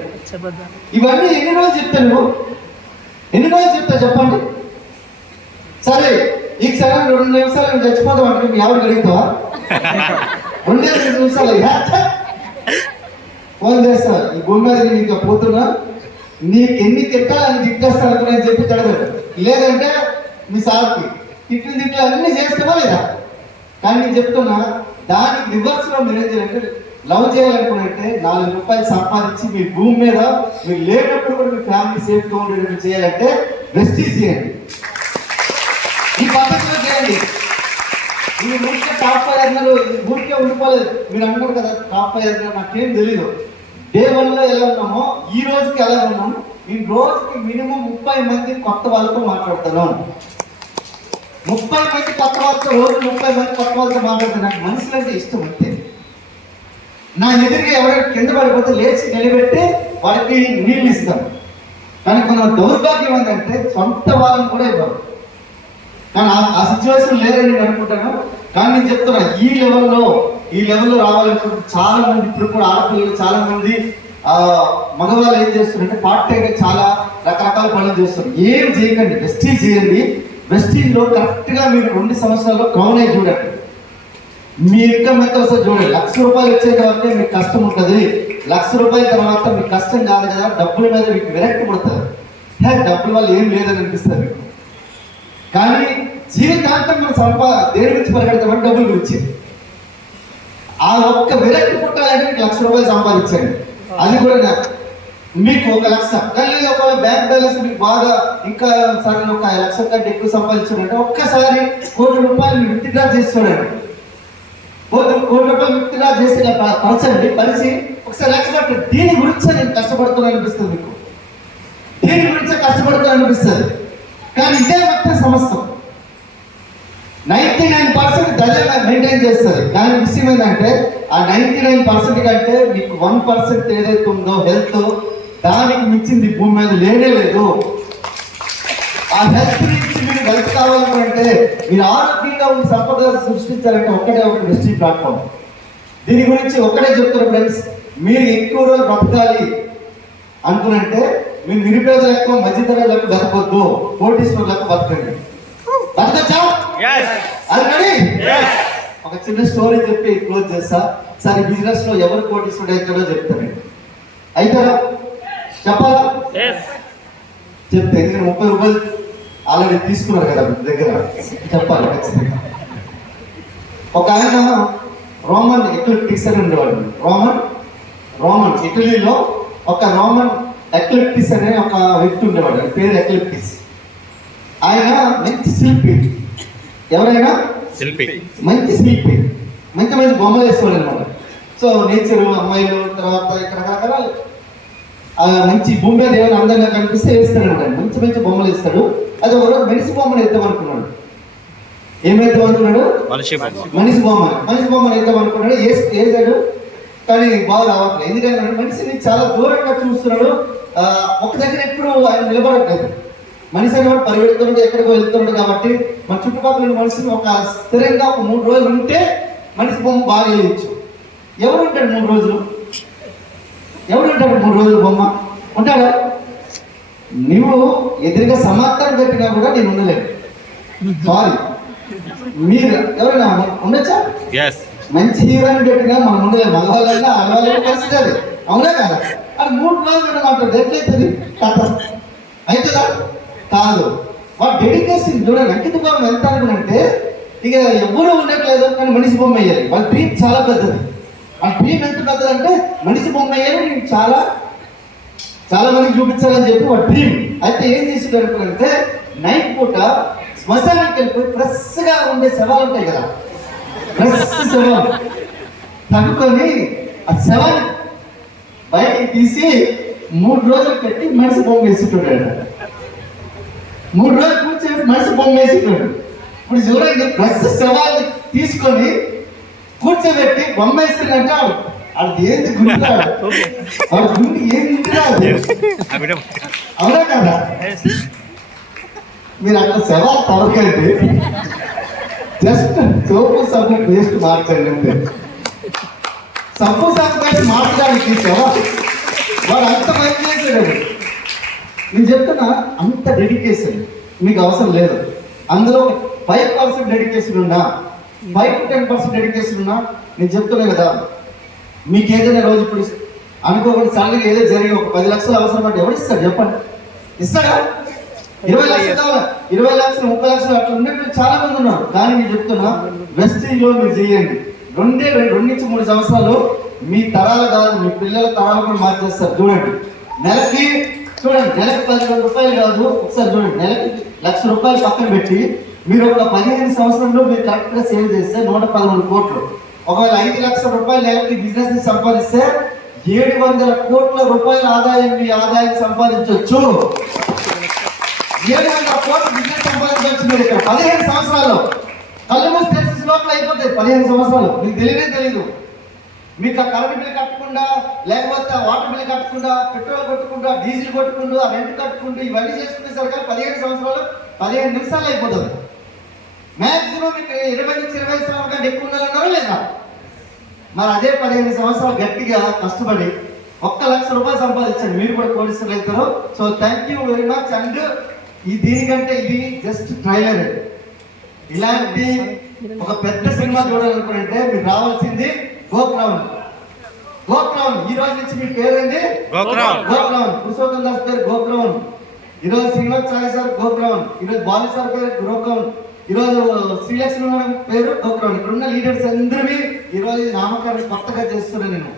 ఇవన్నీ ఎన్ని రోజులు చెప్తాను, ఎన్ని రోజులు చెప్తా చెప్పండి. సరే ఈ సరే 2 నిమిషాలు నేను చచ్చిపోతాం అంటే మీ ఎవరికి అడుగుతావా? 2 నిమిషాలు ఫోన్ చేస్తా, ఈ భూమి మీద నేను ఇంకా పోతున్నా, నీకు ఎన్ని తిట్టాలి అని తిట్టేస్తాను అనుకుని అని చెప్పి తిడతాడు. లేదంటే మీ సార్కి తిట్లు అన్నీ చేస్తావా లేదా? కానీ నేను చెప్తున్నా, దానికి రివర్స్ లో మీరు ఏం చేయాలంటే లవ్ చేయాలనుకున్నట్టే 4 రూపాయలు సంపాదించి మీ భూమి మీద మీరు లేనప్పుడు కూడా మీ ఫ్యామిలీ సేఫ్గా ఉండేటట్టు చేయాలంటే వెస్టీజ్ చేయండి. ఈ పద్ధతిలో చేయండి. మీరు ఊరికే టాప్ 5 అన్నారు, ఊరికే ఉండిపోలేదు. మీరు అన్నారు కదా టాప్ 5 అన్నారు, నాకేం తెలీదు. డే 1లో ఎలా ఉన్నామో ఈ రోజుకి ఎలా ఉన్నాము. నేను రోజుకి మినిమం 30 మంది కొత్త వాళ్ళతో మాట్లాడతాను. 30 మంది కొత్త వాళ్ళతో, రోజు 30 మంది కొత్త వాళ్ళతో మాట్లాడతాను. నాకు మనుషులు అంటే ఇష్టం. అంతే. నా ఎదురుగా ఎవరైనా కింద పడిపోతే లేచి నిలబెట్టి వాడికి నీళ్ళు ఇస్తాను. కానీ కొంత దౌర్భాగ్యం ఏంటంటే సొంత వాళ్ళని కూడా ఇవ్వరు. కానీ ఆ సిచ్యువేషన్ లేదని నేను అనుకుంటాను. కానీ నేను చెప్తున్నా, ఈ లెవెల్లో రావాలనుకుంటే చాలా మంది, ఇప్పుడు కూడా ఆడపిల్లలు చాలా మంది మగవాళ్ళు ఏం చేస్తున్నారంటే పార్ట్ టైంగా చాలా రకరకాల పనులు చేస్తారు. ఏం చేయకండి, వెస్టీజ్ చేయండి. వెస్టీజ్లో కరెక్ట్గా మీరు 2 సంవత్సరాల్లో క్రౌన్ అయ్యి చూడండి. మీ ఇన్కమ్ ఎంత వస్తే చూడండి. 1,00,000 రూపాయలు వచ్చే వరకే మీకు కష్టం ఉంటుంది. 1,00,000 రూపాయల తర్వాత మీకు కష్టం కాదు కదా, డబ్బుల మీద మీకు విరక్తి పడుతుంది. డబ్బుల వల్ల ఏం లేదని అనిపిస్తుంది మీకు. కానీ జీవితాంతం మనం దేని గురించి పరిగెడతామని డబ్బుల గురించి. ఆ ఒక్క విరక్తి పుట్టాలంటే మీకు ₹1,00,000 సంపాదించండి. అది కూడా మీకు 1,00,000. కానీ ఒక బ్యాంక్ బ్యాలెన్స్ మీకు బాగా ఇంకా సరే ఒక 1,00,000 కంటే ఎక్కువ సంపాదించారంటే ఒక్కసారి ₹1,00,00,000 మీరు విత్డ్రా చేసి చూడండి. ₹1,00,00,000 విత్డ్రా చేసి పరచండి. పరిచి ఒకసారి లెక్క పెట్టండి. దీని గురించి నేను కష్టపడుతున్నా అనిపిస్తుంది మీకు. దీని గురించే కష్టపడుతున్నా అనిపిస్తుంది. కానీ ఇదే మొత్తం సమస్య 99% అదే మెయింటైన్ చేస్తుంది. కానీ విషయం ఏంటంటే ఆ 99% కంటే మీకు 1% ఏదైతే ఉందో హెల్త్, దానికి మించింది భూమి మీద లేనే లేదు. ఆ హెల్త్ నుంచి మీరు హెల్త్ కావాలంటే మీరు ఆరోగ్యంగా ఉన్న సంపద సృష్టించాలంటే ఒకటే ఒక డిస్ట్రీ ప్లాట్ఫామ్. దీని గురించి ఒకటే చెప్తారు ఫ్రెండ్స్, మీరు ఎక్కువ రోజులు బతకాలి అనుకునంటే మీరు నిరుపేదలు ఎక్కువ మధ్యతరగతి ఎక్కువ బతకొద్దు, కోటీశ్వరులు ఎక్కువ బతకండి. బతకచ్చా? అది ఒక చిన్న స్టోరీ చెప్పి క్లోజ్ చేస్తా. సరే బిజినెస్ లో ఎవరు కోటీశ్వరుడు అవుతాడో చెప్తానండి. అవుతారా? చెప్పాలా? చెప్తే ఎందుకంటే ₹30 ఆల్రెడీ తీసుకున్నారు కదా మీ దగ్గర, చెప్పాలి ఖచ్చితంగా. ఒక ఆయన రోమన్ ఎక్లిప్టిక్స్ అని ఉండేవాడు. రోమన్ ఇటలీలో ఒక రోమన్ ఎక్లిప్టిక్స్ అనే ఒక వ్యక్తి ఉండేవాడు. ఆయన పేరు ఎక్లిప్టిక్స్. ఆయన మంచి శిల్పి. ఎవరైనా మంచి శిల్పి, మంచి మంచి బొమ్మలు వేసేవాడు అనమాట. సో నేచరు, అమ్మాయిలు, తర్వాత ఇక్కడ రకరకాల మంచి భూమి మీద ఏమైనా అందంగా కనిపిస్తే వేస్తాడు అనమాట. మంచి మంచి బొమ్మలు వేస్తాడు. అది ఒక మనిషి బొమ్మను వేద్దాం అనుకున్నాడు. ఏమైద్దాం అనుకున్నాడు? మనిషి బొమ్మను వేద్దాం అనుకున్నాడు. వేసాడు. కానీ బాగా రావట్లేదు. ఎందుకంటే మనిషిని చాలా దూరంగా చూస్తున్నాడు. ఒక దగ్గర ఎప్పుడు ఆయన నిలబడట్లేదు. మనిషి అనేవాడు పరిగెడుతున్నాడు, ఎక్కడికో వెళ్తున్నాడు. కాబట్టి మన చుట్టుపక్కల మనిషిని ఒక స్థిరంగా ఒక 3 రోజులు ఉంటే మనిషి బొమ్మ బాగా వేయచ్చు. ఎవరు ఉంటాడు 3 రోజులు? ఎవరు ఉంటాడు 3 రోజులు బొమ్మ? ఉంటాడా? నువ్వు ఎదురుగా సమాధానం పెట్టినా కూడా నేను ఉండలేను. సారీ, మీరు ఎవరైనా ఉండొచ్చా? మంచి హీరోని పెట్టినా మనం ఉండలేము. మగవాళ్ళైనా ఆడవాళ్ళైనా పరిస్థితి అది. అవునా కదా? అది 3 రోజులు మాట్లాడు ఎట్లయితుంది? అవుతుందా? కాదు. వాడు డెడికేషన్ చూడండి, అంకిత భావం ఎంత అనుకుంటే ఇక ఎవరు ఉండట్లేదు కానీ మనిషి బొమ్మ వేయాలి. వాళ్ళ డ్రీమ్ చాలా పెద్దది. వాళ్ళ డ్రీమ్ ఎంత పెద్దదంటే మనిషి బొమ్మ వేయాలి, నేను చాలా మందికి చూపించాలని చెప్పి వాడు డ్రీమ్. అయితే ఏం చేసి అనుకుంటే నైట్ పూట శ్మశానానికి వెళ్ళిపోయి ఫ్రెష్గా ఉండే శవాలు ఉంటాయి కదా, ఫ్రెష్ శవాలు తగ్గుకొని ఆ శవాన్ని బయటికి తీసి 3 రోజులు పెట్టి మనిషి బొమ్మ వేసుకుంటాడు. 3 రోజులు కూర్చొని మనిషి బొమ్మ వేసుకుంటాడు. ఇప్పుడు చూడండి, ఫ్రెష్ శవాన్ని తీసుకొని కూర్చోబెట్టి బొమ్మ వేస్తుందంటే అది ఏంది గుంటాడు, వాడు గుండి ఏంది రాదు. అవునా కదా? మీరు అక్కడ శవాలు తవ్వకండి, జస్ట్ సోపు సబ్బు పేస్ట్ మార్చండి అంతే. సబ్బు సబ్బు పేస్ట్ మార్చడానికి వాడు అంత మంచి చేశాడు. నేను చెప్తున్నా, అంత డెడికేషన్ మీకు అవసరం లేదు. అందులో 5% డెడికేషన్ ఉన్నా, 5 to 10% డెడికేషన్ ఉన్నా, నేను చెప్తున్నా కదా, మీకు ఏదైనా రోజు ఇప్పుడు అనుకోకుండా సడన్గా ఏదో జరిగి ఒక 10 లక్షలు అవసరం అంటే ఎవరు ఇస్తాడు చెప్పండి? ఇస్తాడా? 20 లక్షలు కావాలి, 20 లక్షలు, 30 లక్షలు అట్లా ఉండే చాలా మంది ఉన్నారు. కానీ నేను చెప్తున్నా, వెస్టింగ్ లో మీరు చేయండి. 2 నుంచి 3 సంవత్సరాలు మీ తరాలు కాదు, మీ పిల్లల తరాలు కూడా మార్చేస్తారు. చూడండి, నెలకి ₹10,000 కాదు, ఒకసారి చూడండి, నెలకి ₹1,00,000 పక్కన పెట్టి మీరు ఒక 15 సంవత్సరంలో మీరు కరెక్ట్గా సేవ్ చేస్తే 113 కోట్లు. ఒకవేళ ₹5,00,000 నెలకి బిజినెస్ సంపాదిస్తే ₹700 కోట్ల ఆదాయం మీ ఆదాయం సంపాదించవచ్చు. 700 కోట్లు బిజినెస్ సంపాదించవచ్చు మీరు ఇక్కడ 15 సంవత్సరాల్లో. కళ్ళు మూసి తెలిసి లోపల అయిపోతాయి 15 సంవత్సరాలు. మీకు తెలియదు. మీకు ఆ కరెంట్ బిల్ కట్టకుండా, లేకపోతే వాటర్ బిల్ కట్టకుండా, పెట్రోల్ కొట్టుకుంటూ, డీజిల్ కొట్టుకుంటూ, ఆ రెంట్ కట్టుకుంటూ ఇవన్నీ చేసుకునేసరికి 15 సంవత్సరాలు 15 నిమిషాలు అయిపోతుంది. మ్యాక్సిమం మీకు 20 నుంచి 25 సంవత్సరాల కంటే ఎక్కువ ఉండాలన్నారా లేదా? మరి అదే 15 సంవత్సరాలు గట్టిగా కష్టపడి ₹1,00,000 సంపాదించండి. మీరు కూడా కోటీశ్వరులు అవుతారు. So thank you very much. And దీనికంటే ఇది జస్ట్ ట్రైలర్. ఇలాంటి ఒక పెద్ద సినిమా చూడాలనుకుంటే మీకు రావాల్సింది గోక్రౌన్. ఈ రోజు నుంచి మీ పేరేంటి? గోక్రౌన్. పురుషోత్తం దాస్ పేరు గోక్రౌన్. ఈ రోజు శ్రీనివాస్ చారి సార్ గోక్రౌన్. ఈ రోజు బాలు సార్ పేరు గోక్రౌన్. ఈరోజు శ్రీలక్ష్మి మేడం పేరు గోక్రౌండ్. ఇక్కడ ఉన్న లీడర్స్ అందరివి ఈరోజు నామకరణం కొత్తగా చేస్తున్నాను నేను.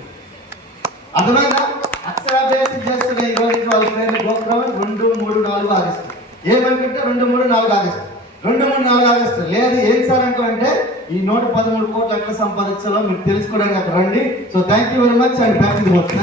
అర్థమైందా? అక్షరాభ్యాసం చేస్తున్నా ఈరోజు వాళ్ళ పేరు గోక్రౌండ్. 2, 3, 4 ఆగస్టు. ఏమనుకుంటే 2, 3, 4 ఆగస్టు. 2, 3, 4 ఆగస్టు లేదు. ఏం సార్ అంటే ఈ 113 కోట్లు ఎట్లా సంపాదించాలో మీరు తెలుసుకోవడానికి అక్కడ రండి. So thank you very much and back to work.